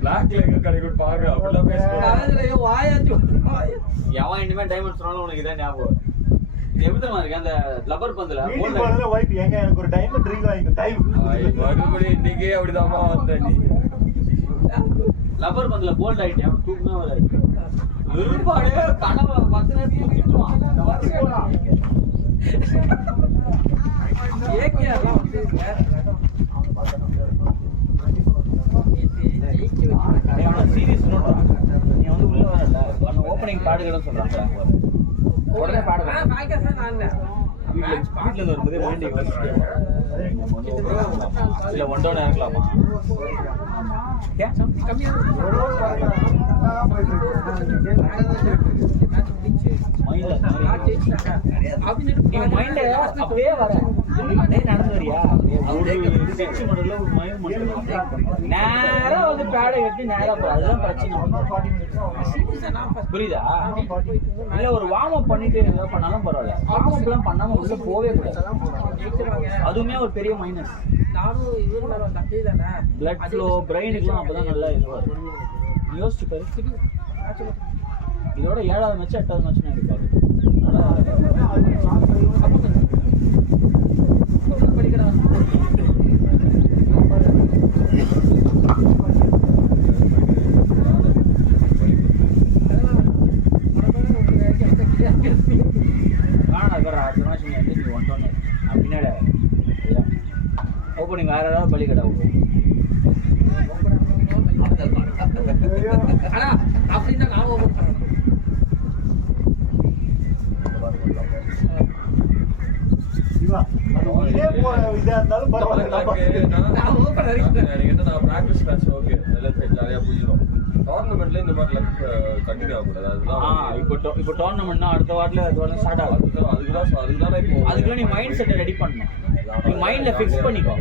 பிளாக்ல எங்க கிடைக்கும் பாரு அப்படிலாம் பேசுறோம். வாயாச்சு எவன் இனிமே டைமண்ட் சொன்னாலும் உனக்கு இதான் ஞாபகம். இது எப்படி தெரியுமா இருக்கு அந்த லப்பர் பந்துல மீட்டிங் போறதுல வைப் ஏங்க எனக்கு ஒரு டைமண்ட் ரிங் வாங்கி டைம் மறுபடியும் இன்னைக்கே அப்படிதாம்மா வந்த நீ. லப்பர் பந்துல கோல்ட் ஆயிட்டேன் அவன் தூக்கமே வராது. இருப்பாடு கனவு 10 நேரத்தையும் திட்டுவான். ஏகேஆர்லாம் வந்து சீரியஸ் நீ வந்து உள்ள வரல அந்த ஓப்பனிங் பாடுகளும் சொல்றாங்க. உடனே பாடுறேன் வீட்டுல இருந்து வரும்போது வேண்டி இல்ல ஒன்றோட இருக்கலாமா அப்படியே வர நடந்து வரியா நேரா வந்து பேடை கட்டி நேரா போற அதுதான் பிரச்சனை. புரியுதா? இல்ல ஒரு வார்ம் அப் பண்ணிட்டு ஏதாவது பண்ணாலும் பரவாயில்ல. வார்ம் அப் எல்லாம் பண்ணாம உள்ள போவே கூடாது. அதுவுமே ஒரு பெரிய மைனஸ். பிளட் ஃப்ளோ பிரெயினுக்குலாம் அப்பதான் நல்லா இதுவா இருக்கும். யோசிச்சு பாரு. இதோட 7வது மேட்ச் 8வது மேட்ச் எடுப்பாரு. ஓப்பனிங் வேற ஏதாவது பலி கடை அப்படின்னா நான் ஓப்பன் பண்ணணும். இதே போற இதா இருந்தாலும் பரவாயில்ல. நான் பிராக்டிஸ் மேட்ச் ஓகே ஜாலியா புரிஞ்சிடும். டோர்னமெண்ட்ல இந்த மாதிரி லக் கண்டினியூ ஆகக்கூடாது. அதுதான் இப்போ டோர்னமெண்ட்னா அடுத்த வாரத்துல ஸ்டார்ட் ஆகும். அதுதான் இப்போ அதுக்குள்ள நீ மைண்ட் செட்டை ரெடி பண்ணணும். நீ மைண்ட்ல ஃபிக்ஸ் பண்ணிக்கோ.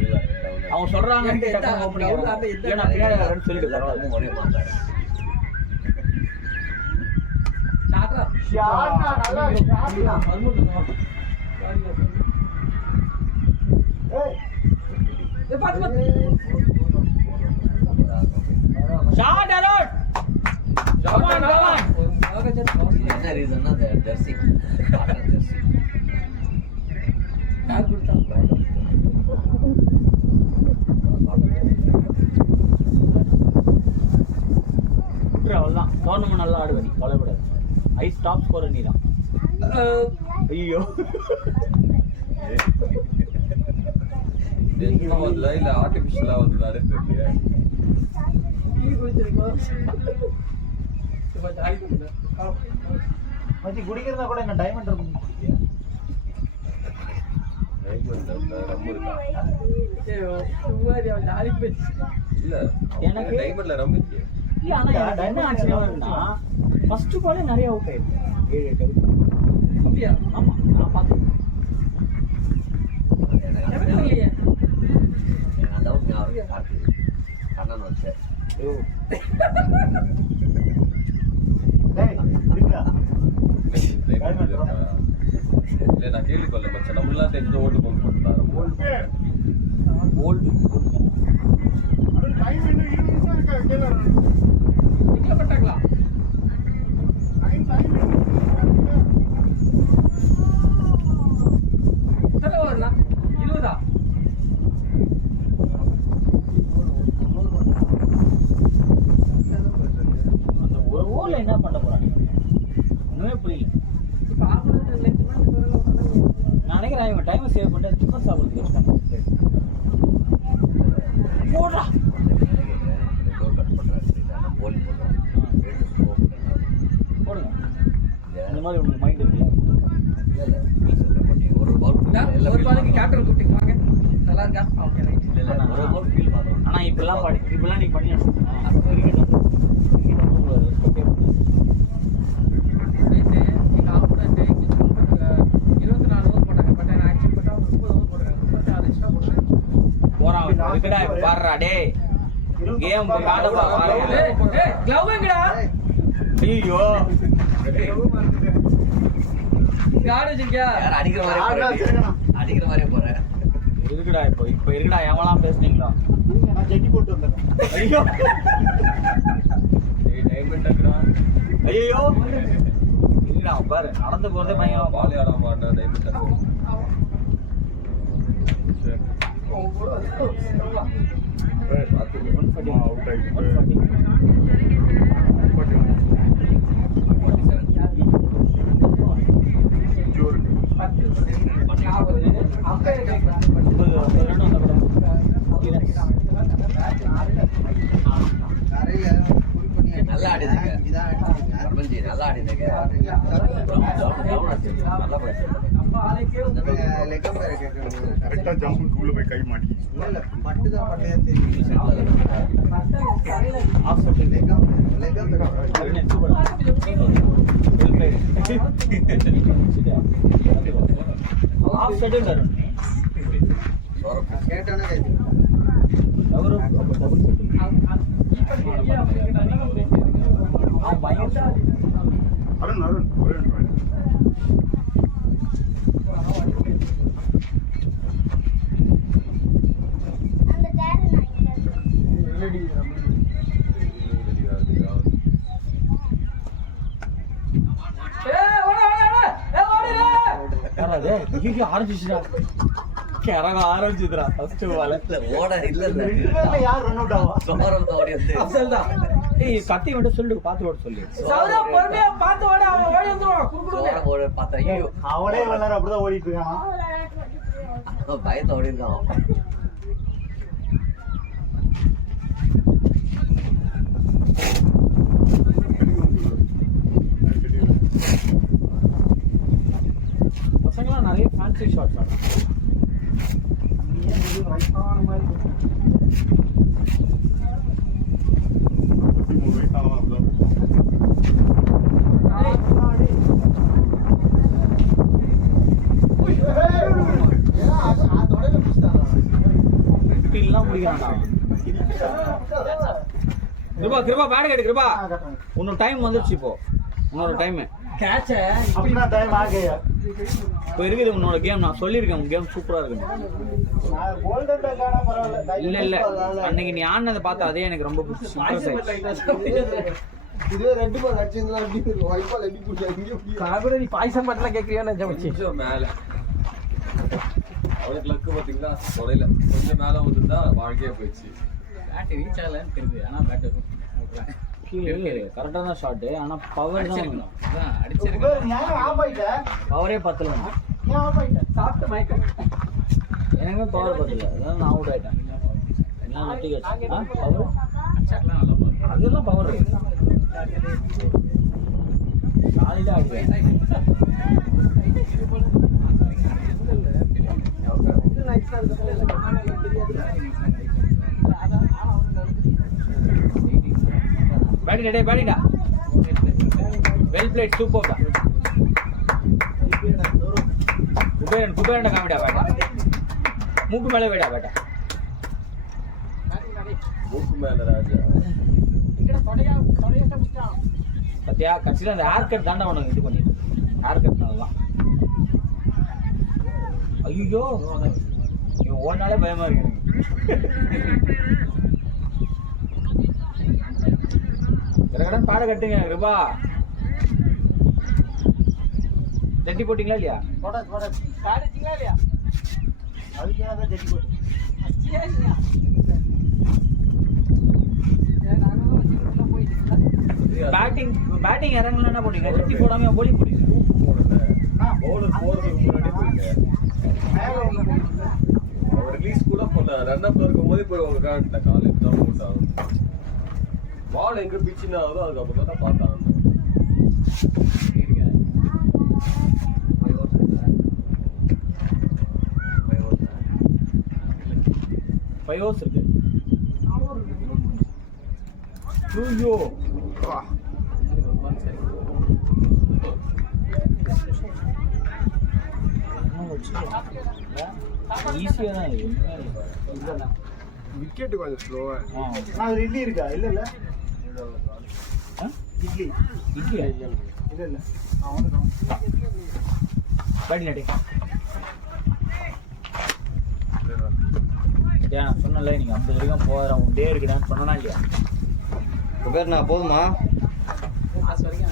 அவங்க சொல்றாங்கன்னு டக்குனு ஓபன் பண்ணி இல்ல நான் பின்னாடி வரேன்னு சொல்லிட்டு பரவாயில்ல. ஒரே மாதிரி shot alert. Come on come on. என்ன ரீசன்னா அந்த ஜெர்சி காட்டன் ஜெர்சி யார் கொடுத்தா? அவ்வளவுதான். டோர்னமெண்ட் நல்லா ஆடுவ நீ, கவலைப்படாது. ஐஸ் டாப் ஸ்கோரர் நீ தான். ஐயோ இல்ல இல்ல ஆர்டிபிஷியலா வந்து தெரியல. மச்சி குடிக்கிறதா கூட என்ன டைமண்ட் இருக்கும். இல்ல எனக்கு டைமண்ட்ல ரம் இருக்கு. இல்ல ஆனா எனக்கு என்ன ஆச்சரியம்னா ஃபர்ஸ்ட் பாலே நிறைய அவுட் ஆயிருக்கு. 7-8 அவுட். அப்படியா? ஆமா நான் பார்த்தேன். அதான் ஞாபகம் காட்டு கண்ணன் வச்ச டேய் குடிக்கா இல்ல நான் கேள்வி கொள்ள மச்சான். நம்ம ஊர்லாம் தெரிஞ்ச ஓட்டு போட்டு ஓல்டு டைம் இன்னும் 20 நிமிஷம் இருக்கா கீழே எங்க பட்டாங்களா வரல 20 அந்த ஒரு ஊர்ல என்ன பண்ண போறாங்க ஒண்ணுமே புரியல. இப்ப ஆகுறது 2 மணிக்கு வரல நான் நினைக்கிறேன் இவங்க டைமை சேவ் பண்ணி சிக்கன் சாப்பிடுறது யூஸ் பண்ணுறாங்க. போடுறா போடுங்க. இந்த மாதிரி உங்களுக்கு மைண்ட் இருக்குல்ல. ஒரு பாலுக்கு கேப்டன் கூட்டிட்டு வாங்க. நல்லா இருக்கா? Okay right. ஆனா இப்பெல்லாம் நீங்க பண்ணி கிரிக்கெட் வந்து எங்க ஆப்போனன்ட் 24 ஓவர் போட்டாங்க. பட் நான் ஆக்சுவலி பார்த்தா 30 ஓவர் போட்டாங்க. 36 எக்ஸ்ட்ரா போட்டாங்க. போறான் இருக்குடா பாடுறா டேய் கேம் காணப்பா பாருங்க. ஏய் க்ளவ் எங்கடா? ஐயோ கார்டு வச்சிருக்கியா? யார் அடிக்கிற மாதிரியே போறேன். இருக்குடா இப்போ இருக்குடா எவலாம் பேசுனீங்களா? நான் ஜெட்டி போட்டு வந்தேன். ஐயோ டைமண்ட் டக்குடா ஐயோ இருக்குடா பாரு நடந்து போறதே பயங்கரமா பால் ஆட மாட்டேன் டைமண்ட் டக்கு அவுட் ஆயிட்டு நல்லா ஆடிதுங்க. பிரபஞ்சு நல்லா ஆடிதுங்க. நல்லா போயிடுச்சு. கரெக்டா ஜம்புக்கு உள்ள போய் கை மாட்டிக்கிச்சு. ஆஃப் செட்டிங் ஆஃப் செட்டிங் தரும் கேட்டோன்னே டபுள் செட்டிங் அவன் பயங்கர அருண் ஒரே நிமிஷம். ஆரம்பிச்சுடா கரக ஆரம்பிச்சுதுடா ஃபர்ஸ்ட் பால் ஓட இல்ல யார் ரன் அவுட் ஆவா? சோரம் ஓடி வந்து அப்சல் தான். ஏய் கத்தி மட்டும் சொல்லு பார்த்து ஓட சொல்லு. சௌரா பொறுமையா பார்த்து ஓட அவன் ஓடி வந்துருவான். குடுக்குடுங்க. சோரம் ஓட பார்த்தா ஐயோ அவனே எல்லாரும் அப்படிதான் ஓடிட்டு இருக்கான். பயத்தை ஓடி இருக்கான். பசங்களாம் நிறைய ஃபேன்சி ஷாட்ஸ் ஆடுறாங்க. வயசான மாதிரி கிருபா பேட் கேட்டு கிருபா உன்னோட டைம் வந்துருச்சு. இப்போ உன்னோட டைம் கேட்ச அப்படின்னா டைம் ஆகையா இப்போ இருக்குது உன்னோட கேம். நான் சொல்லியிருக்கேன் உன் கேம் சூப்பரா இருக்கு. கோல்டன் பேக்கான பரவாயில்ல. இல்ல அன்னைக்கு நீ ஆடினதை பார்த்தா அதே எனக்கு ரொம்ப பிடிச்சி. இதே ரெண்டு பால் அடிச்சிருந்தா அப்படி ஒயிட் பால் எப்படி பிடிச்சாங்க? காபடி நீ பாய்சம் பத்தலாம் கேக்குறியா நினைச்ச வச்சு. கொஞ்சம் மேல அவனுக்கு லக்கு பாத்தீங்களா தொலைல கொஞ்சம் மேல வந்துட்டா வாழ்க்கையே போயிடுச்சு. பேட் ரீச் ஆகலன்னு தெரியுது. ஆனா பேட் கரெக்டா தான் ஷாட். ஆனா பவர் தான் அடிச்சிருக்கணும். ஞானம் ஆஃப் ஆயிட்ட. பவரே பத்தல. ஏன் ஆஃப் ஆயிட்ட? சாப்பிட்டு மயக்கம். எனக்குமே பவர் பத்தல. அதான் நான் அவுட் ஆயிட்டேன். எல்லாம் நெட்டி கட்சி பவர் அச்சாக்லாம் நல்லா பாரு. அதெல்லாம் பவர் சாலிடா ஆடுவேன். பேட்டிடா வெல் பிளேட் சூப்பர்டா. குபேரன் காமிடா பேட்டா. மூக்கு மேல வேடா பேட்டா. மூக்கு மேல ராஜா பத்தியா கட்சியில் அந்த ஹேர் கட் தாண்டா உனக்கு இது பண்ணிடு. ஹேர் கட்னால தான். ஐயோ ஓடினாலே பயமா இருக்கு. கடகடன் பாட கட்டுங்க ரூபா. ஜட்டி போட்டீங்களா இல்லையா? பாடிச்சிங்களா இல்லையா? அதுக்கு தான் ஜட்டி போட்டு. பேட்டிங் இறங்கல என்ன பண்ணீங்க? ஜட்டி போடாம போலிங் போட்டீங்க. பவுலர் போறதுக்கு முன்னாடியே போயிங்க. அவர் ரிலீஸ் கூட பண்ண ரன் அப்ல இருக்கும்போது போய் உட்காந்துட்ட காலையில தான் போட்டாங்க. பால் எங்க பிச்சுனா ஆகுதோ அதுக்கப்புறம் தான் பார்த்தாங்க. 5 overs இருக்கு. ஐயோ ஈஸியா தான் இல்ல விக்கெட் கொஞ்சம் ஸ்லோவா. அது இட்லி இருக்கா? இல்ல இல்ல இட்லி இட்லியா? இல்ல இல்ல அவன் படி நடி. ஏன் சொன்னல நீங்க 50 வரைக்கும் போற உண்டே இருக்குடான்னு சொன்னா இல்லையா? பேர் நான் போதுமா? லாஸ்ட் வரைக்கும்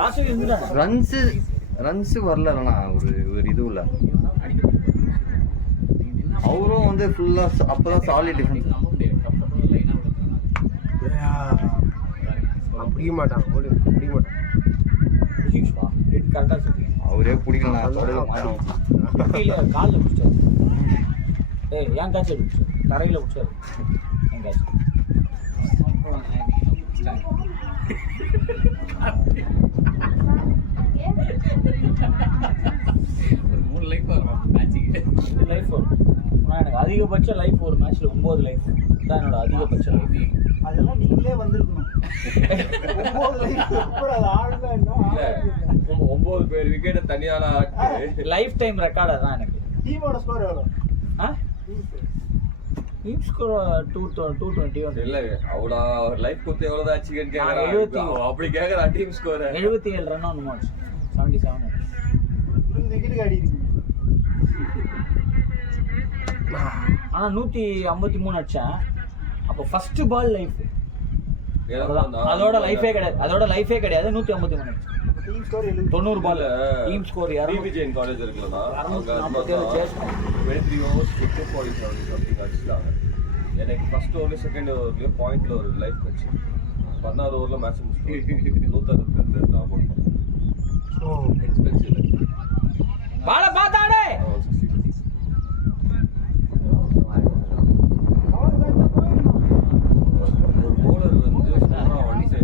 லாஸ்ட் வீக் இருந்துடா. ரன்ஸ் வரலண்ணா. ஒரு இது இல்ல. அவரும் வந்து ஃபுல்லா அப்பதான் சாலிட் டிஃபென்ஸ். நம்ப முடியாது. கப்பல் லைனா பிடிக்க மாட்டான், பிடிக்க மாட்டான். கரெக்டா சொல்றீங்க. அவரே பிடிக்கலாம். காலில் பிடிச்சாரு. ஏய் ஏன் காய்ச்சல் பிடிச்சாரு? தரையில பிடிச்சாரு. ஏன் காய்ச்சல்? ஒரு 3 லைஃப் வரும் மேட்சுக்கு. லைஃப் வரும். ஆனால் எனக்கு அதிகபட்ச லைஃப் ஒரு மேட்ச்ல 9 லைஃப் தான் என்னோட அதிகபட்ச லைஃப். அதெல்லாம் நீங்களே வந்திருக்கணும். 9 லைஃப் அப்புறம் அது ஆடுனா என்ன? 9 பேர் விக்கெட்டை தனியால ஆட்டு லைஃப் டைம் ரெக்கார்டு தான் எனக்கு. டீமோட ஸ்கோர் எவ்வளோ? Team score 220. இல்ல அவ்வளோ லைஃப் கொடுத்து எவ்வளவு ஆச்சுன்னு கேக்குறான். 77. அப்படி கேக்குறா டீம் ஸ்கோர் 77 ரன் ஒன்று மாச்சு. 77. 20 விக்கெட்டுக்கு ஆடி இருக்கு. ஆனா 153 அடிச்சேன். அப்போ ஃபர்ஸ்ட் பால் லைஃப். அதோட லைஃபே கிடையாது. 153 டீம் ஸ்கோர் 90 பால். டீம் ஸ்கோர் டிவிஜன் காலேஜ் இருக்குல்லண்ணா, அங்க 247 23 overs 47 சம்திங் அடிச்சிட்டாங்க. எனக்கு ஃபர்ஸ்ட் ஓவர் செகண்ட் ஓவர்லயும் பாயிண்ட்ல ஒரு லைஃப் கட்சி 14 ஓவர்ல மேட்ச் முடிச்சிட்டோம். 160 ரன் நான் போட்டோம். எக்ஸ்பென்சிவ் பால பாத்தாடே. ஒரு bowler வந்து சும்மா வந்து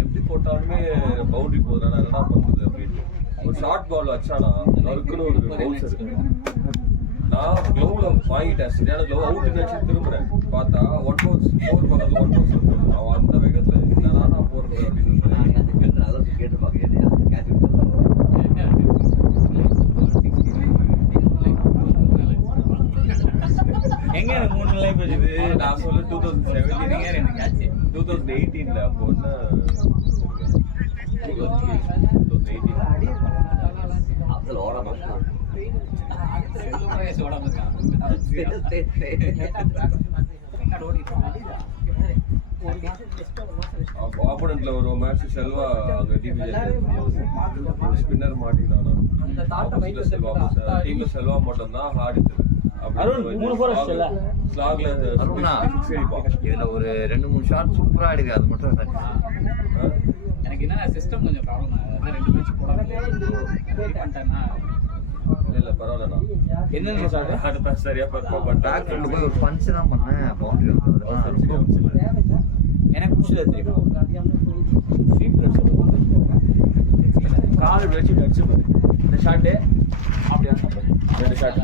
எப்படி போட்டாலுமே பவுண்டரி போகுது. நான் என்ன பண்றது அப்படின்னு ஒரு ஷார்ட் பால் வச்சானா நறுக்குன்னு ஒரு பவுன்சர். நான் க்ளோவ்ல வாங்கிட்டேன். சரியான க்ளோவ் அவுட் வச்சு திரும்புறேன். பார்த்தா 1 பவுன்ஸ் 4 பக்கத்துல 1 பவுன்ஸ் இருக்கு. அவன் அந்த வேகத்துல என்னடா நான் போறது அப்படின்னு அதாவது கேட்டுப்பாங்க எதையா கேட்ச் விட்டு எங்க எனக்கு 3 லைஃப் வச்சுது. நான் சொல்ல 2017 2018ல அப்போ 2018 அதில் ஓட மாட்டோம். ஆப்போனன்ட்ல ஒரு மேட்ச் செல்வா அங்க ஸ்பின்னர் மாட்டினானா டீம்ல செல்வா மட்டும் தான் ஆடிட்டு அருண் 3 4 அடிச்சல ஸ்லாக்ல அருணா சரிப்பா. இதுல ஒரு 2-3 ஷாட் சூப்பரா அடிக்கு. அது மட்டும் எனக்கு என்ன சிஸ்டம் கொஞ்சம் ப்ராப்ளம். அதான் 2 மேட்ச் போடாம பண்ணிட்டேன்னா இல்ல பரவாயில்லண்ணா. என்னன்னு சார் அடுத்த சரியா பெர்ஃபார்ம் பண்ணிட்டா பேக் கொண்டு போய் ஒரு பஞ்ச் தான் பண்ணேன். பவுண்டரி வந்தது. எனக்கு புடிச்சது தெரியுமா? ஸ்வீப் கால் வச்சு அடிச்சு பாரு. இந்த ஷாட் அப்படியே அடிச்சு 2 ஷாட்.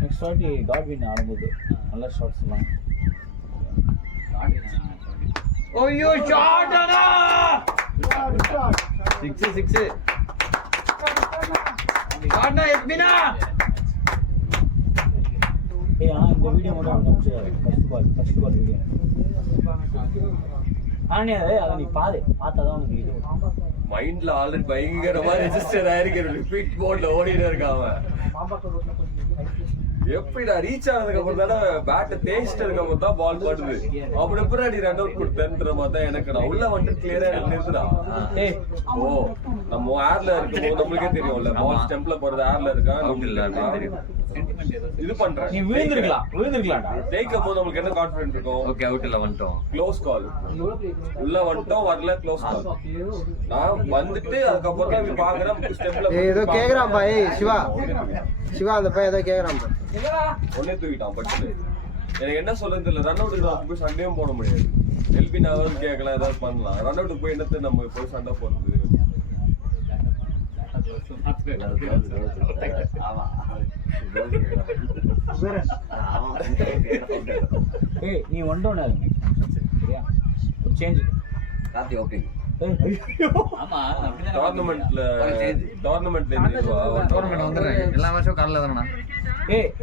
நெக்ஸ்ட் வாட்டி காட்வின் ஆடும்போது நல்ல ஷாட்ஸ் எல்லாம். ஓய்யோ ஷாட் அடா 6 காட்னா எஸ்மினா. ஏய் ஆனா இந்த வீடியோ மட்டும் அனுப்பிச்சு ஃபர்ஸ்ட் பால் வீடியோ ஆனே அதை நீ பாரு, பார்த்தாதான் உனக்கு இது மைண்ட்ல ஆல்ரெடி பயங்கரமா ரெஜிஸ்டர் ஆயிருக்கிற ரிப்பீட் மோட்ல ஓடிட்டு இருக்காம. எப்படிடா ரீச் ஆனதுக்கு அப்புறம் தானே பேட் தேய்ச்சிட்டதுக்கு அப்புறம் தான் பால் படுது. அப்படி எப்படி நீ ரன் அவுட் கொடுத்தேன்ற மாதிரி தான் எனக்கு. நான் உள்ள வந்துட்டு கிளியரா நிறுத்துடா. ஓ நம்ம ஏர்ல இருக்கும்போது நம்மளுக்கே தெரியும்ல பால் ஸ்டெம்ப்ல போறது ஏர்ல இருக்கா இது பண்றேன். நீ விழுந்திருக்கலாம்டா. ஜெயிக்கும் போது நமக்கு என்ன கான்ஃபிடன்ட் இருக்கும்? ஓகே அவுட்ல வந்துட்டோம். க்ளோஸ் கால். உள்ள வந்துட்டோம் வரல க்ளோஸ் கால். நான் வந்துட்டு அதுக்கப்புறம் தான் இப்படி பாக்குறேன் ஸ்டெம்ப்ல ஏதோ கேக்குறான் பாய் சிவா. சிவா அந்த பையன் ஏதோ கேக்குறான் பாய். ஒன்னே தூக்கிட்டான் பட்டு. எனக்கு என்ன சொல்றது தெரியல. ரன் அவுட்டுக்கு நான் போய் சண்டையும் போட முடியாது. எல்பி நான் கேட்கலாம் ஏதாவது பண்ணலாம். ரன் அவுட்டுக்கு போய் என்னத்தை நம்ம போய் சண்டை போடுறது? நீ ஒன்றோன்னு சரியா சேஞ்ச் கார்த்தி ஓப்பனிங். டோர்னமெண்ட்ல வந்துடுறேன். எல்லா வருஷம் காலைல தானே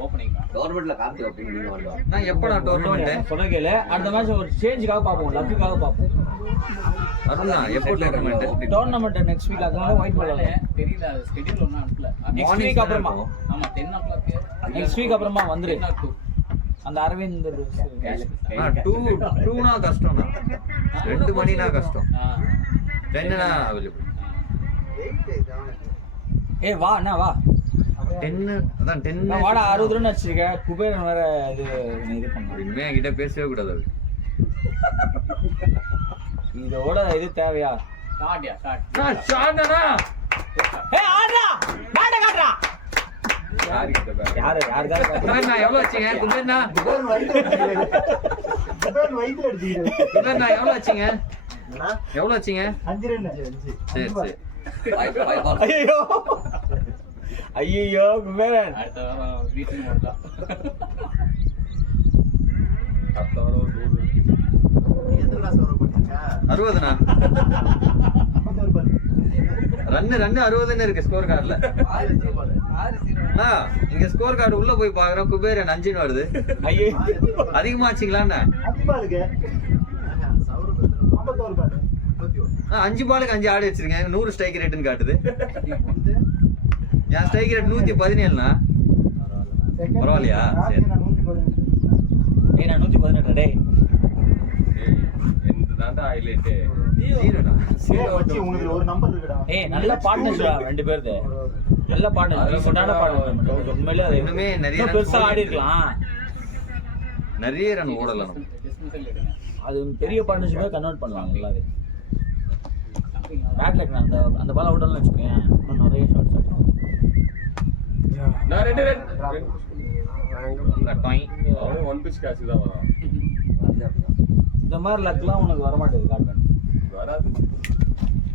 ஓப்பனிங் கவர்மெண்ட்ல கார்த்தி ஓப்பனிங் நீங்க வந்தோம். நான் எப்படா டோர்னமெண்ட் சொல்ல கேளு. அடுத்த மேட்ச் ஒரு சேஞ்சுக்காக பார்ப்போம், லக்குக்காக பார்ப்போம். அதான் எப்போ டோர்னமெண்ட் நெக்ஸ்ட் வீக், அதனால ஒயிட் பால் தெரியல, ஸ்கெட்யூல் ஒன்றும் அனுப்பல. நெக்ஸ்ட் வீக் அப்புறமா. ஆமா 10 o'clock. நெக்ஸ்ட் வீக் அப்புறமா வந்துரு. அந்த அரவிந்த் 2னா கஷ்டம்னா 2 மணினா கஷ்டம். 10னா அவைலபிள். வா அண்ணா வா. 10 அதான் 10 நான் வாடா 60 ரன் அடிச்சிருக்க. குபேரன் வேற இது பண்ணு. இனிமே என்கிட்ட பேசவே கூடாது. இதோட இது தேவையா? ஷாட்யா ஷாட். நான் ஷாட்னா. ஆடுடா. பேட் காட்றா. யாரு தான் குபேர்னா எவ்வளவு வச்சீங்க? குபேர்னா எவ்வளவு வச்சீங்க? எவ்வளவு வச்சீங்க? 5 ரன். சரி சரி. ஐயோ குபேரன் அடுத்த வாரம் வீட்டுக்கு போடலாம். அடுத்த வாரம் 60னா ரன் 60ன்னு இருக்கு ஸ்கோர் கார்டுல. இங்க ஸ்கோர் கார்டு உள்ள போய் பாக்குறோம் குபேரன் 5ன்னு வருது. ஐயோ அதிகமா வச்சீங்களான்னு 5 பாலுக்கு 5 ஆடு வச்சிருக்கேன். 100 ஸ்ட்ரைக் ரேட்னு காட்டுது. என் ஸ்ட்ரைக் ரேட் 117னா பரவாயில்லையா? சரி நான் 118 டேய். இந்த தாண்டா ஹைலைட். நல்ல பார்ட்னர்ஷிப் ரெண்டு பேருது. நல்ல பார்ட்னர், சொன்னான பார்ட்னர். உண்மையிலே அது இன்னுமே நிறைய பெருசா ஆடி இருக்கலாம். நிறைய ரன் ஓடலாம். அது பெரிய பார்ட்னர்ஷிப்பா கன்வெர்ட் பண்ணலாம் நல்லாவே. பேட் லக் அந்த பால் அவுட் ஆனு வெச்சுக்கோங்க. இன்னும் நிறைய ஷாட்ஸ் ஆடுறோம். நான் 2 ரன் டாய் அவன் ஒன் பிச் கேட்ச் தான் வரான். இந்த மாதிரி லக்லாம் உனக்கு வர மாட்டேங்குது காட்டன். வராது.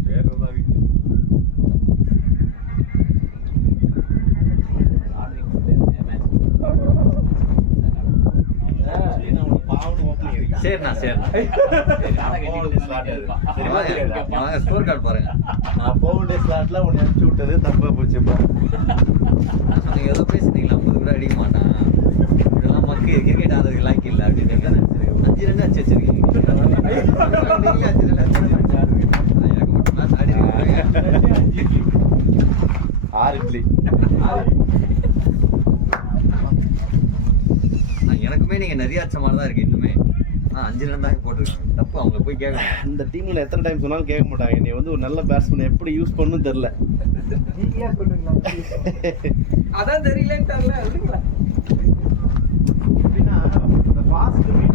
வேற ஏதாவது வீக். சரிண்ணா சரிண்ணா. ஸ்கோர் கார்டு பாருங்க. நான் போகக்கூடிய ஸ்லாட்ல உன்னை அனுப்பிச்சு விட்டது தப்பா போச்சுப்பா. நீங்க ஏதோ பேசுனீங்களா 50 கூட அடிக்க மாட்டான் இதெல்லாம் மக்கு கிரிக்கெட் ஆடுறதுக்கு லாய்க்கு இல்லை அப்படின்னு 5 ரன் அடிச்சு வச்சிருக்கீங்க. எனக்கு மட்டும் தான் ஆடி இருக்கேன். 6 இட்லி. எனக்குமே நீங்க நிறைய அடிச்ச மாதிரி தான் இருக்கு. இன்னுமே 5 ரன் தான் போட்டுருக்காங்க. தப்பு அவங்க போய் கேட்கணும். இந்த டீம்ல எத்தனை டைம் சொன்னாலும் கேட்க மாட்டாங்க. நீ வந்து ஒரு நல்ல பேட்ஸ்மேன் எப்படி யூஸ் பண்ணணும்னு தெரியல. அதான் தெரியலன்னு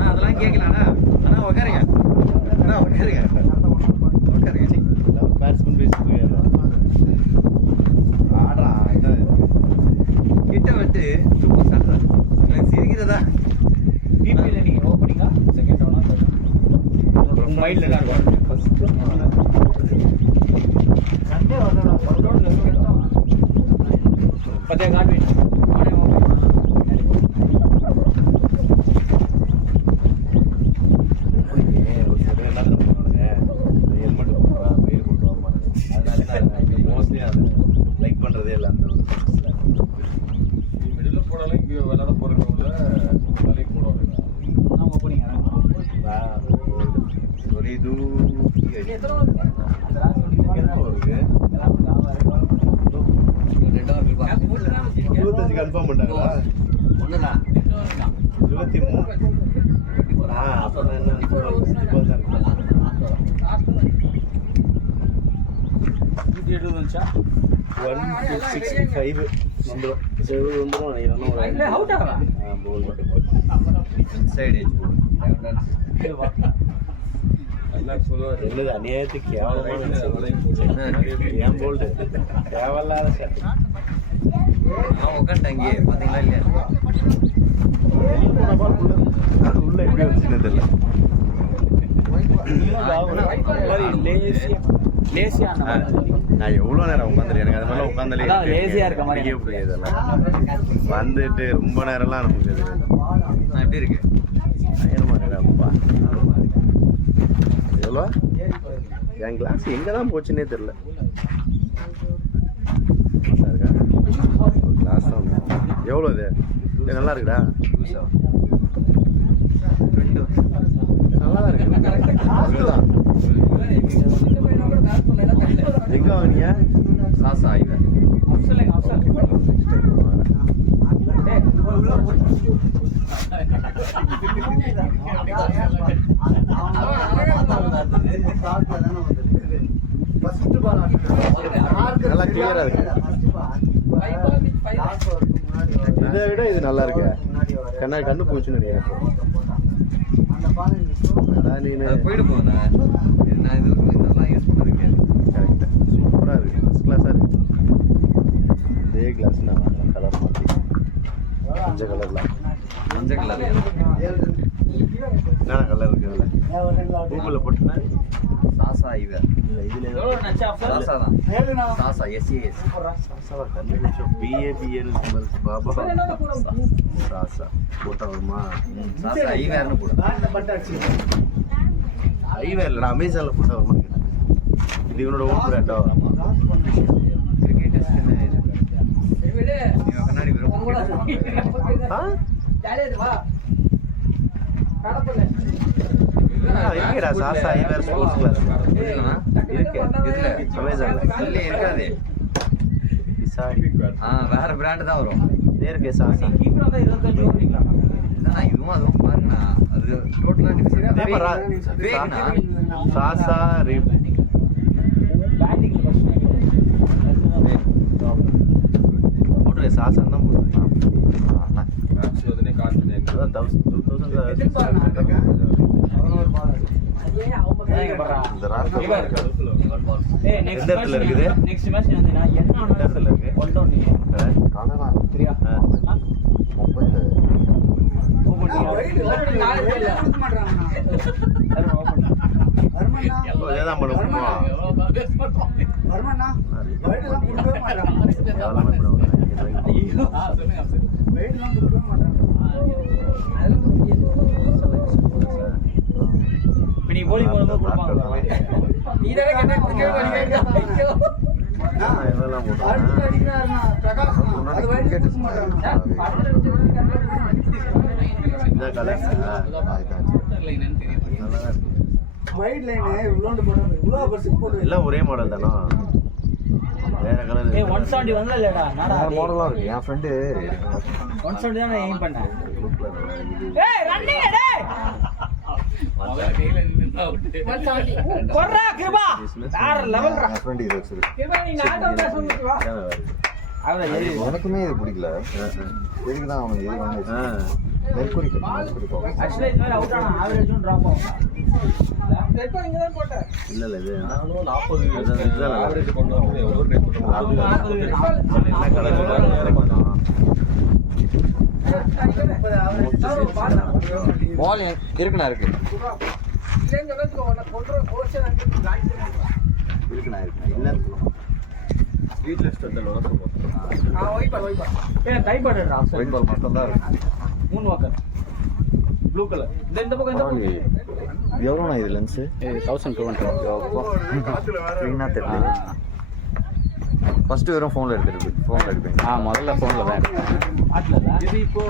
அதெல்லாம் கேட்கலாண்ணா. அண்ணா உட்காருங்க. அண்ணா உட்காருங்க. பேட்ஸ்மேன் பேசிட்டு ஆடுறா கிட்ட வந்து சூப்பர் சாட்டா சிரிக்கிறதா. பிபிஎல்ல நீங்க ஓப்பனிங்கா செகண்ட் ரவுண்டா உங்க மைண்ட்ல என்ன இருக்கும்? ஃபர்ஸ்ட் சண்டே வரணும். பத்தே காட்வின் லைக் பண்றதே இல்லை. அந்த மிடில் போனாலும் இங்கே விளையாட போறவங்கள வேலைக்கு போடுவாங்க. ஓப்பனிங் இது எத்தனை வருது? அந்த last one இருக்கு. எல்லாம் லாபம் இருக்கும். 25 கன்ஃபார்ம் பண்ணிட்டாங்களா? ஒண்ணுதான் 23 அப்புறம் என்ன 170 வந்துச்சா? 165 வந்துடும் 70 வந்துடும் நினைக்கிறேன். இல்ல, out ஆகா? போல் மட்டும் போல் இன்சைட் ஏஜ் என்னது அநியாயத்துக்கு கேவலமான ஏன் போல்டு தேவையில்லாத ஷர்ட். நான் உட்காந்துட்டேன் இங்கே பாத்தீங்களா இல்லையா? உள்ள எப்படி வந்துச்சுன்னு தெரியல. லேசியா அந்த மாதிரி. நான் எவ்வளோ நேரம் உட்காந்துரு எனக்கு அது மாதிரி உட்காந்தாலே அதான் lazy-ஆ இருக்க மாதிரி. பிடிக்கவே பிடிக்காது இதெல்லாம். வந்துட்டு ரொம்ப நேரம்லாம் எனக்கு முடியாது. நான் எப்படி இருக்கு? பயங்கரமா இருக்கு அப்பா. எவ்வளோ என் கிளாஸ் எங்கே தான் போச்சுன்னே தெரியல. கிளாஸ் தான் எவ்வளோ இது நல்லா இருக்குடா. நல்லா தான் இருக்கு. அதுதான் எங்கே வாங்கினீங்க? சாசா இவன் நல்லா கிளியரா இருக்கு. இதை விட இது நல்லா இருக்கு. கண்ணு போச்சுன்னு நினைக்கிறேன். போயிட்டு போனேன். நான் இது இதெல்லாம் யூஸ் பண்ணிருக்கேன். கரெக்ட் சூப்பராக இருக்கு. ஃபஸ்ட் கிளாஸாக இருக்கு. இதே கிளாஸ் நான் கலர் மாற்றி மஞ்சள் கலர்லாம் மஞ்சள் கலர் என்னென்ன கலர் இருக்கு அதில் கூகுளில் போட்டுனா சாசா இவன் இல்லை இதில் எவ்வளோ நச்சா offer? சாசா தான் சாசா எஸ்ஏஎஸ் சாசாவை கண்டுபிடிச்சோம். பிஏபிஏன்னு பாபா சாசா போட்டால் வருமா? சாசா ஐவேர்னு போடு. ஐவே இல்லைடா அமேசானில் போட்டால் வருமா? இது இவனோட ஓன் பிராண்டா? கிரிக்கெட் இவன் கண்ணாடி வரும். ஆ ஜாலியா வா இருக்கடா சாசா ஐவேர் ஸ்போர்ட்ஸ் கிளாஸ் இருக்கு அமேசானில் இல்லையே இருக்காது. சாரி வேற பிராண்டு தான் வரும். நேருக்கு சாசா கீப்பர் வந்து 25 ரூபாய்ங்களா? இல்லைண்ணா இதுவும் அதுவும் பாருங்கண்ணா அது டோட்டலாக டிஃப்ரெண்ட். வேகண்ணா சாசா பேட்டிங் போட்டு சாசா தான் போட்டுருக்கேன். அதான் 2000 இந்த ராஸ்தா எந்த இடத்துல இருக்குது? நெக்ஸ்ட் மேட்ச் என்னன்னா எந்த இடத்துல இருக்கு? ஒன் டவுன் நீங்க காணலாம் சரியா? மொபைல் ஏதான் பண்ணுவோம். இப்ப நீ போலிங் போடும்போது கொடுப்பாங்க. நீதானே கேட்டா குடிக்கவே மாட்டீங்க. இதெல்லாம் எல்லாம் ஒரே மாடல் தானா? வேற கலர் ஏய் 170 வந்தல இல்லடா நாடா மாடலா இருக்கு. என் ஃப்ரெண்டு 170 தான் நான் எய்ம் பண்ணேன். ஏய் ரன்னிங் டேய் அவன் கையில நின்னா விட்டு 170 கொர்ரா கிருபா வேற லெவல்ரா. என் ஃப்ரெண்டு இது வச்சிருக்கு. கிருபா நீ நாட் அவுட் பேஸ் பண்ணிட்டு வா. அவள ஏறி உனக்குமே இது பிடிக்கல. எதுக்கு தான் அவன் எது வாங்கி மெர்க்குரி ஆக்சுவலா இந்த மாதிரி அவுட் ஆனா ஆவரேஜும் டிராப் ஆகும். ரெட் பால் இங்க தான் போட்டேன். இல்ல இல்ல இது நானும் 40 ஆவரேஜ் கொண்டு வந்து எவ்வளோ ட்ரை பண்ணுறோம். என்ன கலர் பால் இருக்குண்ணா இருக்கு. இல்லங்க வெச்சுக்கோ நான் கண்ட்ரோல் போர்ஷன் அங்க காய் இருக்குண்ணா என்ன ஸ்வீட் லிஸ்ட் அந்த லோன் சொல்லுவோம். வைப்பா ஏய் டைப் பண்ணடா ஒயிட் பால் மட்டும் தான் இருக்கு. மூணு வாக்கர் ப்ளூ கலர் இந்த பக்கம் இந்த பக்கம் எவ்வளோண்ணா இது லென்ஸு? 1200 க்ளீனாக தெரியல. ஃபர்ஸ்ட் வெறும் ஃபோனில் எடுத்துருக்கு. ஃபோனில் எடுப்பீங்க? முதல்ல ஃபோனில் தான் எடுப்பேன். ஆட்ல இது இப்போ